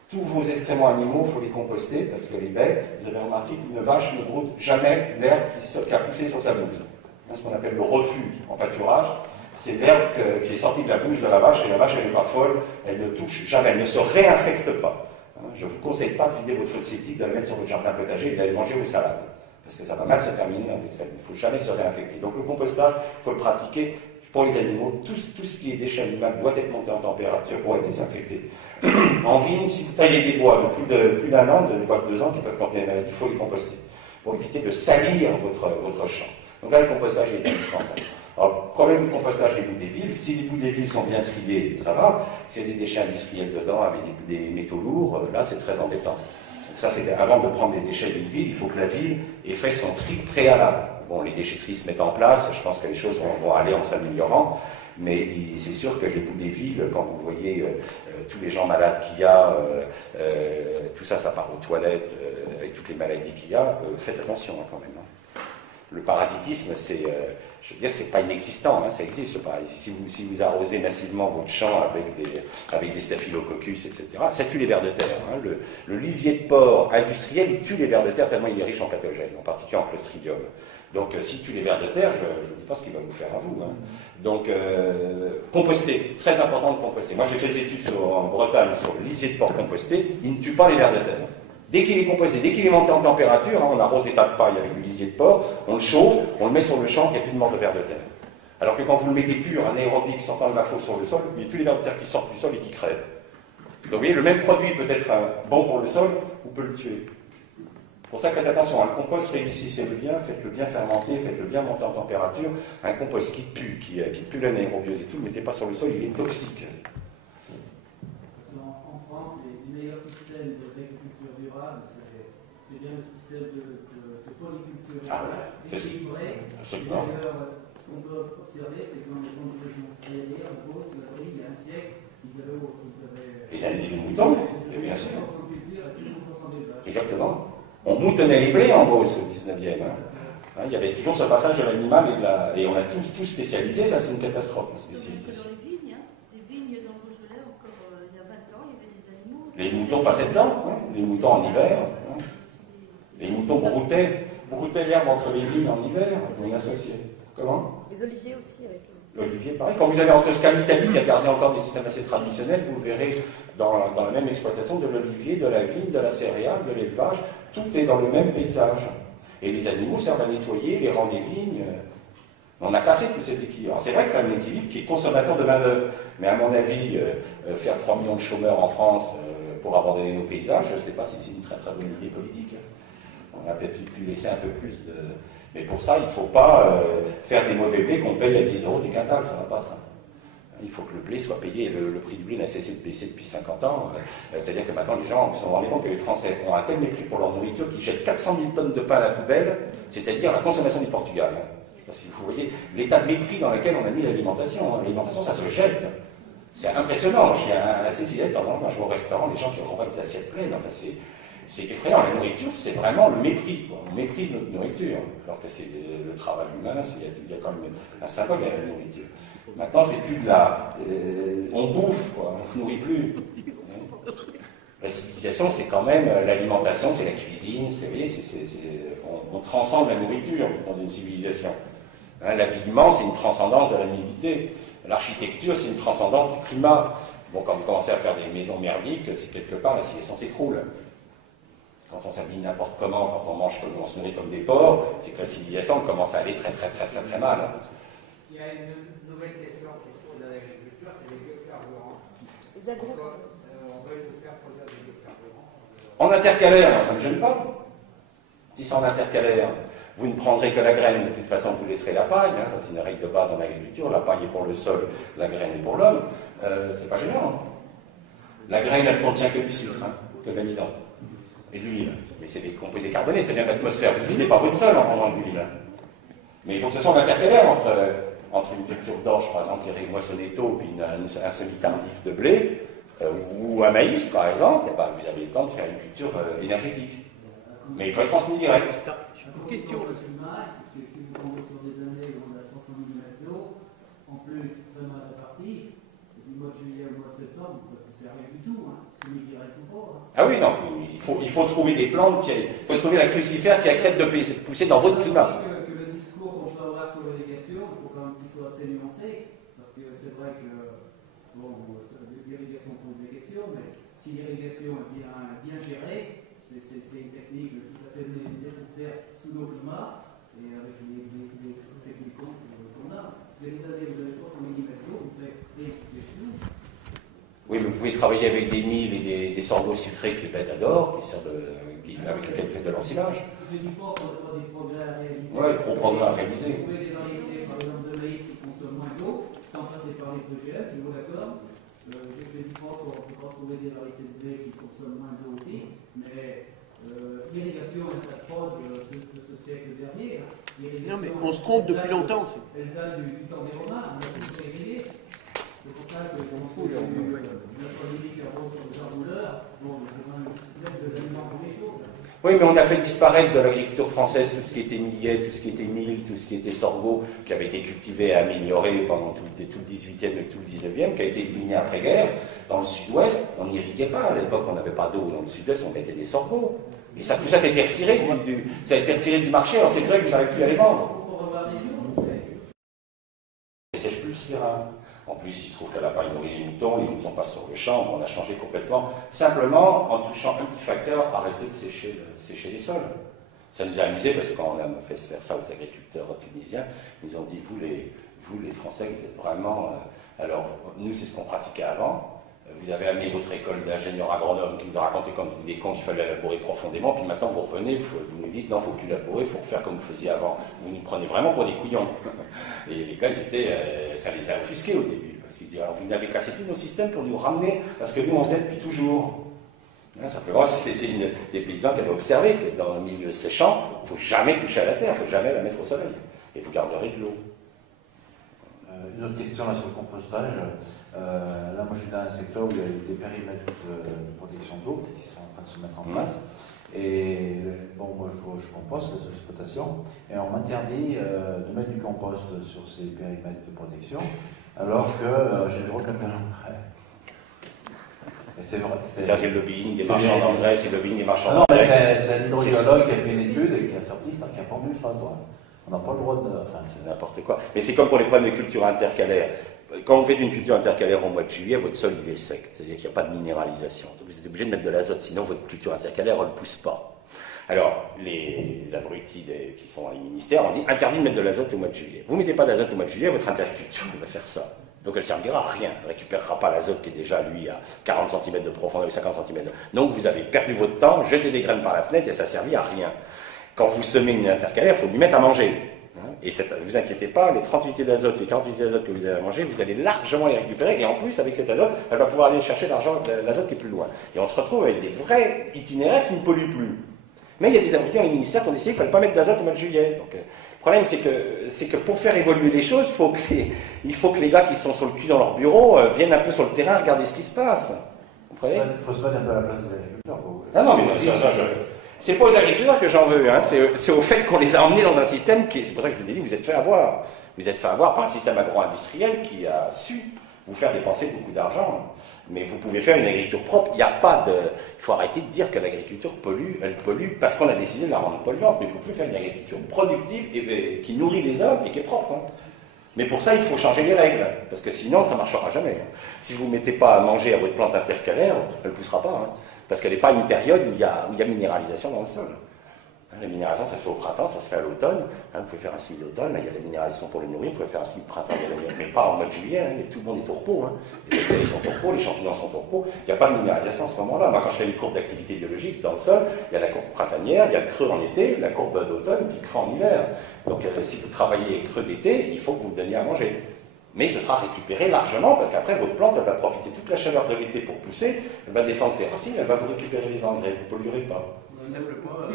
Tous vos excréments animaux, il faut les composter, parce que les bêtes, vous avez remarqué qu'une vache ne broute jamais l'herbe qui a poussé sur sa blouse. C'est ce qu'on appelle le refus en pâturage. C'est l'herbe qui est sortie de la bouche de la vache, et la vache, elle n'est pas folle, elle ne touche jamais, elle ne se réinfecte pas. Je ne vous conseille pas de vider votre fosse septique, de la mettre sur votre jardin potager et d'aller manger vos salades. Parce que ça va mal se terminer en fait. Il ne faut jamais se réinfecter. Donc le compostage, il faut le pratiquer. pour les animaux, tout ce qui est déchet animal doit être monté en température pour être désinfecté. En vigne, si vous taillez des bois de plus d'un an, des bois de 2 ans qui peuvent contenir des maladies, il faut les composter pour éviter de salir votre champ. Donc là, le compostage est indispensable. Alors, le problème du compostage des bouts des villes, si les bouts des villes sont bien triés, ça va. S'il y a des déchets industriels dedans avec des métaux lourds, là, c'est très embêtant. Donc ça, c'est avant de prendre des déchets d'une ville, il faut que la ville ait fait son tri préalable. Bon, les déchetteries se mettent en place, je pense que les choses vont aller en s'améliorant, mais c'est sûr que les bouts des villes, quand vous voyez tous les gens malades qu'il y a, tout ça, ça part aux toilettes, et toutes les maladies qu'il y a, faites attention quand même. Le parasitisme, je veux dire, c'est pas inexistant, ça existe le parasitisme. Si vous arrosez massivement votre champ avec des staphylococcus, etc., ça tue les vers de terre. Le lisier de porc industriel, il tue les vers de terre tellement il est riche en pathogènes, en particulier en Clostridium. Donc, s'il tue les vers de terre, je ne dis pas ce qu'il va vous faire à vous. Donc, composter, très important de composter. Moi, j'ai fait des études en Bretagne sur le lisier de porc composté, il ne tue pas les vers de terre. Dès qu'il est composté, dès qu'il est monté en température, on arrose des tas de paille avec du lisier de porc, on le chauffe, on le met sur le champ, il n'y a plus de mort de vers de terre. Alors que quand vous le mettez pur, un aérobique sortant de la fosse sur le sol, il y a tous les vers de terre qui sortent du sol et qui crèvent. Donc vous voyez, le même produit peut être bon pour le sol ou peut le tuer. Pour ça, faites attention, un compost, réussissez-le bien, faites-le bien fermenter, faites-le bien monter en température. Un compost qui pue, qui pue l'anaérobiose et tout, ne le mettez pas sur le sol, il est toxique. En France, les meilleurs systèmes d'agriculture durable, c'est bien le système de polyculture équilibré. Absolument. Ce qu'on peut observer, c'est que dans les grandes régions industrielles, en Beauce, la Brie, il y a un siècle, ils avaient les moutons, bien sûr. Exactement. On moutonnait les blés en Beauce au 19e. Il y avait toujours ce passage de l'animal et on a tous spécialisé, ça c'est une catastrophe. Dans les vignes dans le Beaujolais, encore il y a 20 ans, il y avait des animaux. Les moutons passaient dedans, les moutons en hiver. Les moutons broutaient l'herbe entre les vignes en hiver, on associait. Comment? Les oliviers aussi avec l'olivier, pareil. Quand vous allez en Toscane, Italie, qui a gardé encore des systèmes assez traditionnels, vous verrez dans la même exploitation de l'olivier, de la vigne, de la céréale, de l'élevage, tout est dans le même paysage. Et les animaux servent à nettoyer les rangs des vignes. On a cassé tout cet équilibre. C'est vrai que c'est un équilibre qui est consommateur de main-d'œuvre. Mais à mon avis, faire 3 millions de chômeurs en France pour abandonner nos paysages, je ne sais pas si c'est une très très bonne idée politique. On a peut-être pu laisser un peu plus de... Mais pour ça, il ne faut pas faire des mauvais blés qu'on paye à 10 € du quintal, ça ne va pas ça. Il faut que le blé soit payé. Le prix du blé n'a cessé de baisser depuis 50 ans. C'est-à-dire que maintenant, les gens se sont rendus compte que les Français ont un tel mépris pour leur nourriture qu'ils jettent 400 000 tonnes de pain à la poubelle, c'est-à-dire la consommation du Portugal. Je ne sais pas si vous voyez l'état de mépris dans lequel on a mis l'alimentation. L'alimentation, ça se jette. C'est impressionnant. Je suis à la CCI, de temps en temps, je vais au restaurant, les gens qui renvoient des assiettes pleines. Enfin, c'est effrayant. La nourriture, c'est vraiment le mépris. On méprise notre nourriture. Alors que c'est le travail humain, il y a quand même un symbole à la nourriture. Maintenant, c'est plus de la... on bouffe, quoi. On ne se nourrit plus. La civilisation, c'est quand même l'alimentation, c'est la cuisine, on transcende la nourriture dans une civilisation. L'habillement, c'est une transcendance de la nudité. L'architecture, c'est une transcendance du climat. Bon, quand vous commencez à faire des maisons merdiques, c'est quelque part la civilisation s'écroule. Quand on s'habille n'importe comment, quand on mange comme on se nourrit comme des porcs, c'est que la civilisation commence à aller très très très très très mal. Il y a une nouvelle question qui se pose à l'agriculture, c'est les biocarburants. les agro. On va le faire produire des biocarburants. En intercalaire, ça ne me gêne pas. Si c'est en intercalaire, vous ne prendrez que la graine, de toute façon vous laisserez la paille, ça c'est une règle de base en agriculture, la paille est pour le sol, la graine est pour l'homme, c'est pas gênant. La graine elle contient que du sucre, que de l'amidon, et de l'huile, mais c'est des composés carbonés, c'est bien l'atmosphère, vous n'utilisez pas votre sol en prenant de l'huile. Mais il faut que ce soit en intercalaire entre une culture d'orge par exemple qui est moissonnée tôt, puis un semi-tardif de blé, ou un maïs par exemple, vous avez le temps de faire une culture énergétique. Mais il faut être transmis direct. Une question. Le climat, parce que si vous tombez sur des années où on a 300 mm d'eau, en plus très mal réparti, du mois de juillet au mois de septembre, vous ne faites rien du tout, semi-direct ou pas. Ah oui, non, il faut trouver des plantes, il faut trouver la crucifère qui accepte de pousser dans votre climat. Que le discours qu'on peut avoir sur l'irrigation, il faut quand même qu'il soit assez nuancé, parce que c'est vrai que, l'irrigation pose des questions, mais si l'irrigation est bien gérée, c'est une technique tout à fait nécessaire sous nos climats et avec les techniques qu'on qu'on a. Parce que les années, vous avez 300 mm d'eau, vous faites exprès les genoux. Oui, mais vous pouvez travailler avec des milles et des sorgho sucrés que les bêtes adorent, avec lesquels vous faites de l'ensilage. Je ne dis pas qu'on n'a pas des progrès à réaliser. Oui, gros progrès à réaliser. Vous trouvez des variétés, par exemple, de maïs qui consomment moins d'eau, sans passer par les OGM, je vous l'accorde. Je ne dis pas qu'on ne peut pas trouver des variétés de blé qui consomment moins d'eau aussi, mais l'irrigation est la fraude de ce siècle dernier. Non, mais on se trompe depuis longtemps. Elle date du temps des Romains, on a tous irrigué. C'est pour ça que on trouve notre politique à rôle sur les arrouleurs, bon, vous êtes de l'aliment pour les choses. Oui, mais on a fait disparaître de l'agriculture française tout ce qui était millet, tout ce qui était mil, tout ce qui était sorgho, qui avait été cultivé et amélioré pendant tout le 18e et tout le 19e, qui a été éliminé après-guerre. Dans le sud-ouest, on n'irriguait pas. À l'époque, on n'avait pas d'eau. Dans le sud-ouest, on mettait des sorgho. Et ça, tout ça, ça a été retiré ça a été retiré du marché. Alors c'est vrai que vous n'arrivez plus à les vendre. Ça ne sèche plus le syrah. En plus, il se trouve qu'elle n'a pas nourri les moutons passent sur le champ, on a changé complètement. Simplement, en touchant un petit facteur, arrêter de sécher les sols. Ça nous a amusé parce que quand on a fait faire ça aux agriculteurs tunisiens, ils ont dit, vous les Français, vous êtes vraiment... alors, nous, c'est ce qu'on pratiquait avant. Vous avez amené votre école d'ingénieur agronome qui nous a raconté quand vous étiez con qu'il fallait labourer profondément, puis maintenant vous revenez, vous nous dites non, il faut plus labourer, il faut faire comme vous faisiez avant. Vous nous prenez vraiment pour des couillons. Et les gars, ça les a offusqués au début, parce qu'ils disaient alors vous n'avez cassé tous nos systèmes pour nous ramener à ce que nous on faisait depuis toujours. Simplement, c'était des paysans qui avaient observé que dans un milieu séchant, il ne faut jamais toucher à la terre, il ne faut jamais la mettre au soleil. Et vous garderez de l'eau. Une autre question là sur le compostage. Là, moi, je suis dans un secteur où il y a des périmètres de protection d'eau qui sont en train de se mettre en place. Et bon, moi, je composte les exploitations et on m'interdit de mettre du compost sur ces périmètres de protection, alors que j'ai le droit de l'engrais. C'est vrai. Ça, c'est le lobbying des marchands d'engrais, c'est le lobbying des marchands d'engrais. Non, mais c'est un hydrogéologue qui a fait une étude et qui a sorti ça, qui a pendu sur la voie. On n'a pas le droit de... Enfin, c'est n'importe quoi. Mais c'est comme pour les problèmes de culture intercalaire. Quand vous faites une culture intercalaire au mois de juillet, votre sol il est sec, c'est-à-dire qu'il n'y a pas de minéralisation. Donc vous êtes obligé de mettre de l'azote, sinon votre culture intercalaire ne pousse pas. Alors, les abrutis qui sont dans les ministères ont dit interdit de mettre de l'azote au mois de juillet. Vous ne mettez pas d'azote au mois de juillet, votre interculture va faire ça. Donc elle ne servira à rien. Elle ne récupérera pas l'azote qui est déjà, lui, à 40 cm de profondeur et 50 cm. Donc vous avez perdu votre temps, jeté des graines par la fenêtre et ça ne servit à rien. Quand vous semez une intercalaire, il faut lui mettre à manger. Et ne vous inquiétez pas, les 30 unités d'azote, les 40 unités d'azote que vous avez à manger, vous allez largement les récupérer. Et en plus, avec cet azote, elle va pouvoir aller chercher l'azote qui est plus loin. Et on se retrouve avec des vrais itinéraires qui ne polluent plus. Mais il y a des abrutis dans les ministères qui ont décidé qu'il ne fallait pas mettre d'azote au mois de juillet. Donc, le problème, c'est que pour faire évoluer les choses, il faut que les gars qui sont sur le cul dans leur bureau viennent un peu sur le terrain regarder ce qui se passe. Vous comprenez ? Il faut se mettre un peu à la place des agriculteurs. Non, mais c'est pas aux agriculteurs que j'en veux, hein. C'est au fait qu'on les a emmenés dans un système qui... C'est pour ça que je vous ai dit, vous êtes fait avoir. Vous êtes fait avoir par un système agro-industriel qui a su vous faire dépenser beaucoup d'argent. Mais vous pouvez faire une agriculture propre. Il n'y a pas de... Il faut arrêter de dire que l'agriculture pollue. Elle pollue parce qu'on a décidé de la rendre polluante. Mais il faut plus faire une agriculture productive et qui nourrit les hommes et qui est propre. Hein. Mais pour ça, il faut changer les règles. Parce que sinon, ça ne marchera jamais. Si vous ne mettez pas à manger à votre plante intercalaire, elle ne poussera pas. Hein. Parce qu'elle n'est pas une période où il y a minéralisation dans le sol. La minéralisation, ça se fait au printemps, ça se fait à l'automne. Vous pouvez faire un semis d'automne, il y a la minéralisation pour le nourrir, vous pouvez faire un semis de printemps, mais pas en mois de juillet, mais tout le monde est au repos. Les bactéries sont au repos, les champignons sont au repos. Il n'y a pas de minéralisation à ce moment-là. Moi, quand je fais une courbe d'activité biologique dans le sol, il y a la courbe printanière, il y a le creux en été, la courbe d'automne, puis le creux en hiver. Donc, si vous travaillez creux d'été, il faut que vous me donniez à manger. Mais ce sera récupéré largement, parce qu'après, votre plante, elle va profiter toute la chaleur de l'été pour pousser, elle va descendre ses racines, elle va vous récupérer les engrais, vous ne polluerez pas. Si ça ne pleut pas...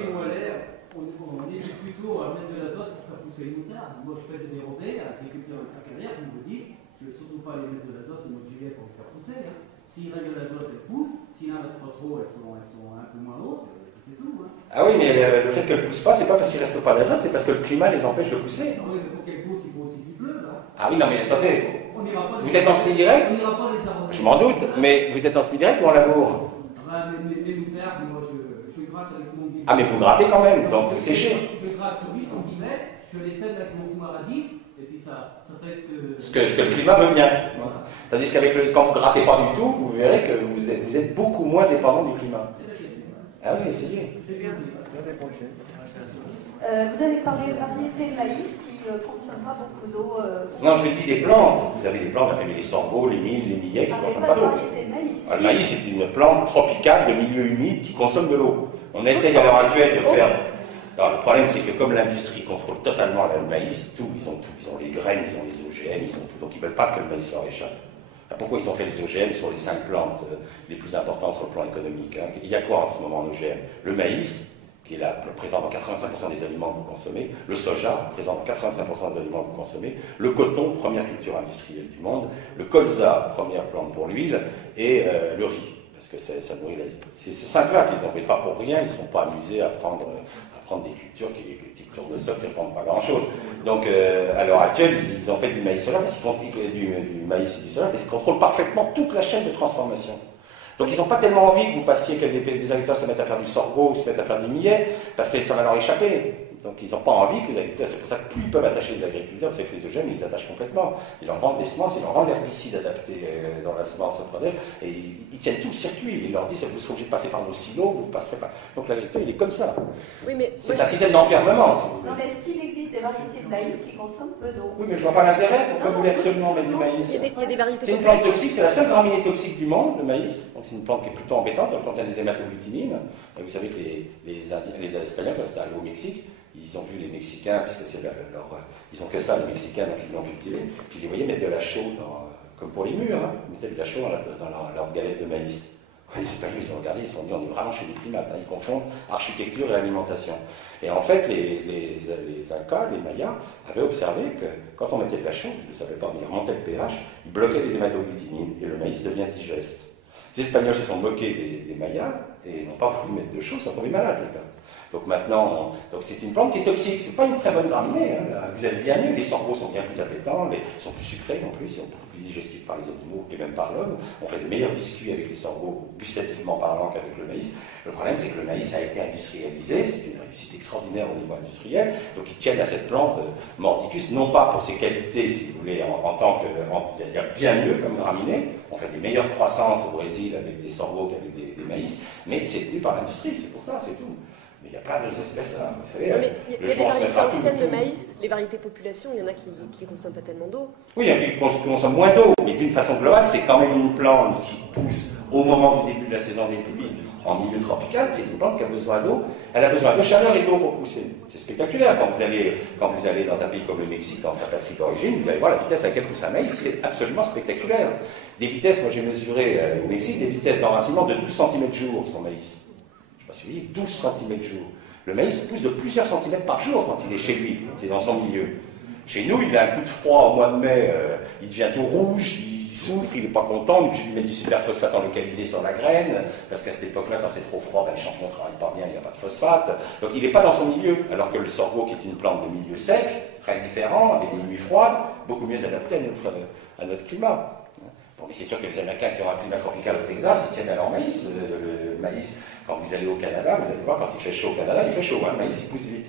On évite plutôt à mettre de l'azote pour faire pousser les moutardes. Moi, je fais des dérobés à l'agriculteur intercalaire qui me dit je ne veux surtout pas les mettre de l'azote au mois de juillet pour les faire pousser. Hein. S'il reste de l'azote, elles poussent. S'il n'en reste pas trop, elles sont un peu moins hautes. C'est tout. Hein. Ah oui, mais le fait qu'elles ne poussent pas, c'est pas parce qu'il ne reste pas d'azote, c'est parce que le climat les empêche de pousser. Ah oui, mais pour qu'elles poussent, il faut aussi qu'il pleuve. Hein. Ah oui, non, mais attendez. Vous êtes en semi-direct? Je m'en doute, mais vous êtes en semi-direct ou en labour? Les moutardes, moi, je gratte avec mon guide. Ah, mais vous grattez quand même, donc vous séchez. Je gratte sur 8 cm, je les sème avec mon four à 10, et puis ça reste que... Ce que le climat veut bien. Tandis qu'avec quand vous grattez pas du tout, vous verrez que vous êtes beaucoup moins dépendant du climat. Ah oui, essayez. Vous avez parlé de variétés de maïs qui ne consomment pas beaucoup d'eau. Non, je dis des plantes. Vous avez des plantes, la famille des sorgho, les milles, les millets qui ne consomment pas d'eau. Le maïs, c'est une plante tropicale de milieu humide qui consomme de l'eau. On essaye à l'heure actuelle de faire... Alors, le problème, c'est que comme l'industrie contrôle totalement le maïs, ils ont les graines, ils ont les OGM, ils ont tout, donc ils ne veulent pas que le maïs leur échappe. Alors, pourquoi ils ont fait les OGM sur les 5 plantes les plus importantes sur le plan économique, hein? Il y a quoi en ce moment en OGM? Le maïs, qui est là, présent dans 85% des aliments que vous consommez, le soja, présent dans 85% des aliments que vous consommez, le coton, première culture industrielle du monde, le colza, première plante pour l'huile, et le riz, parce que ça nourrit l'Asie. C'est ces 5-là qu'ils ont, mais pas pour rien, ils ne sont pas amusés à prendre des cultures type tournesol qui ne font pas grand-chose. Donc, à l'heure actuelle, ils ont fait du maïs soja, du maïs et du soja, mais ils contrôlent parfaitement toute la chaîne de transformation. Donc ils n'ont pas tellement envie que vous passiez, que des agriculteurs se mettent à faire du sorgho ou se mettent à faire du millet, parce que ça va leur échapper. Donc ils n'ont pas envie que les agriculteurs, c'est pour ça que plus ils peuvent attacher les agriculteurs, c'est que les OGM, ils les attachent complètement. Ils leur vendent des semences, ils leur vendent l'herbicide adapté dans la semence produite, et ils tiennent tout le circuit. Ils leur disent, vous serez obligé de passer par nos silos, vous ne passerez pas. Donc l'agriculteur, il est comme ça. Oui, mais c'est un système d'enfermement, si vous voulez. Non, mais est-ce qu'il existe des variétés de maïs qui consomment peu d'eau? Oui, mais je ne vois pas l'intérêt. Pourquoi vous voulez absolument mettre du maïs? Il y a des variétés. C'est une plante toxique, c'est la seule graminée toxique du monde, le maïs. Donc c'est une plante qui est plutôt embêtante, elle contient des hématoglutinines. Et vous savez que les Espagnols, quand c'était arrivé au Mexique, ils ont vu les Mexicains, puisque c'est ils ont que ça, les Mexicains, donc ils l'ont cultivé, puis ils les voyaient mettre de la chaux, comme pour les murs, hein, ils mettaient de la chaux dans leur galette de maïs. Les Espagnols, ils ont regardé, ils se sont dit, on est vraiment chez les primates, hein, ils confondent architecture et alimentation. Et en fait, les Incas, les Mayas, avaient observé que quand on mettait de la chaux, ils ne le savaient pas, mais ils remontaient le pH, ils bloquaient les hématoglutinines, et le maïs devient digeste. Les Espagnols se sont moqués des Mayas, et n'ont pas voulu mettre de chaux, ça tombait malade, les gars. Donc maintenant, c'est une plante qui est toxique, c'est pas une très bonne graminée, hein. Vous avez bien mieux, les sorgho sont bien plus appétants, ils sont plus sucrés en plus, ils sont beaucoup plus digestifs par les animaux et même par l'homme. On fait de meilleurs biscuits avec les sorgho, gustativement parlant, qu'avec le maïs. Le problème, c'est que le maïs a été industrialisé, c'est une réussite extraordinaire au niveau industriel, donc ils tiennent à cette plante mordicus, non pas pour ses qualités, si vous voulez, en tant que... il y a bien mieux comme graminée, on fait des meilleures croissances au Brésil avec des sorgho qu'avec des maïs, mais c'est tenu par l'industrie, c'est pour ça, c'est tout. Mais il n'y a pas d'autres espèces, hein. Vous savez, il y a des variétés anciennes de maïs, les variétés population, il y en a qui ne consomment pas tellement d'eau. Oui, il y en a qui consomment moins d'eau, mais d'une façon globale, c'est quand même une plante qui pousse au moment du début de la saison des pluies en milieu tropical, c'est une plante qui a besoin d'eau. Elle a besoin de chaleur et d'eau pour pousser. C'est spectaculaire. Quand vous allez dans un pays comme le Mexique, dans sa patrie d'origine, vous allez voir la vitesse à laquelle pousse un maïs, c'est absolument spectaculaire. Des vitesses, moi j'ai mesuré au Mexique, des vitesses d'enracinement de 12 cm jour son maïs. Je ne sais pas si vous voyez, 12 cm jour. Le maïs pousse de plusieurs centimètres par jour quand il est chez lui, quand il est dans son milieu. Chez nous, il a un coup de froid au mois de mai, il devient tout rouge, il souffre, il n'est pas content, donc je lui mets du superphosphate en localisé sur la graine, parce qu'à cette époque-là, quand c'est trop froid, les champignons ne travaillent pas bien, il n'y a pas de phosphate. Donc il n'est pas dans son milieu, alors que le sorgho, qui est une plante de milieu sec, très différent, avec des nuits froides, beaucoup mieux adapté à notre climat. Bon, mais c'est sûr que les Américains qui ont un climat tropical au Texas, ils tiennent à leur maïs. Le maïs, quand vous allez au Canada, vous allez voir, quand il fait chaud au Canada, il fait chaud, hein, le maïs il pousse vite.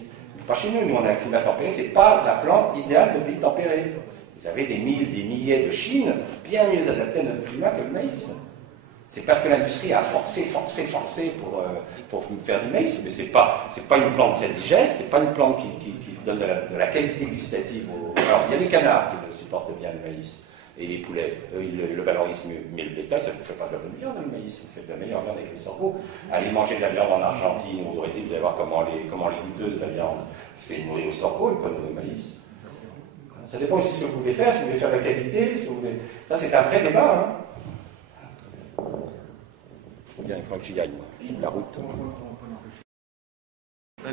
Pas chez nous, on a un climat tempéré, c'est pas la plante idéale de pays tempéré. Vous avez des milliers de Chine bien mieux adaptés à notre climat que le maïs. C'est parce que l'industrie a forcé pour faire du maïs, mais c'est pas une plante très digeste, c'est pas une plante qui donne de la qualité gustative. Alors, il y a les canards qui le supportent bien, le maïs, et les poulets, eux, ils le valorisent mieux. Mais le bétail, ça ne vous fait pas de la bonne viande, le maïs, ça vous fait de la meilleure viande avec le sorgho. Allez manger de la viande en Argentine ou au Brésil, vous allez voir comment les goûteuses de la viande, parce qu'ils nourrissent au sorgho et pas au maïs. Ça dépend aussi de ce que vous voulez faire, si vous voulez faire de la qualité, si vous voulez... Ça, c'est un vrai débat, hein. Bien, il faudra que j'y aille, moi. J'ai la route.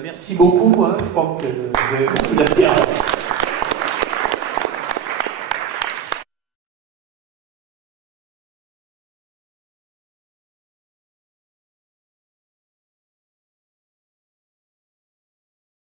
Merci beaucoup, hein. Je crois que vous avez beaucoup d'intérêt.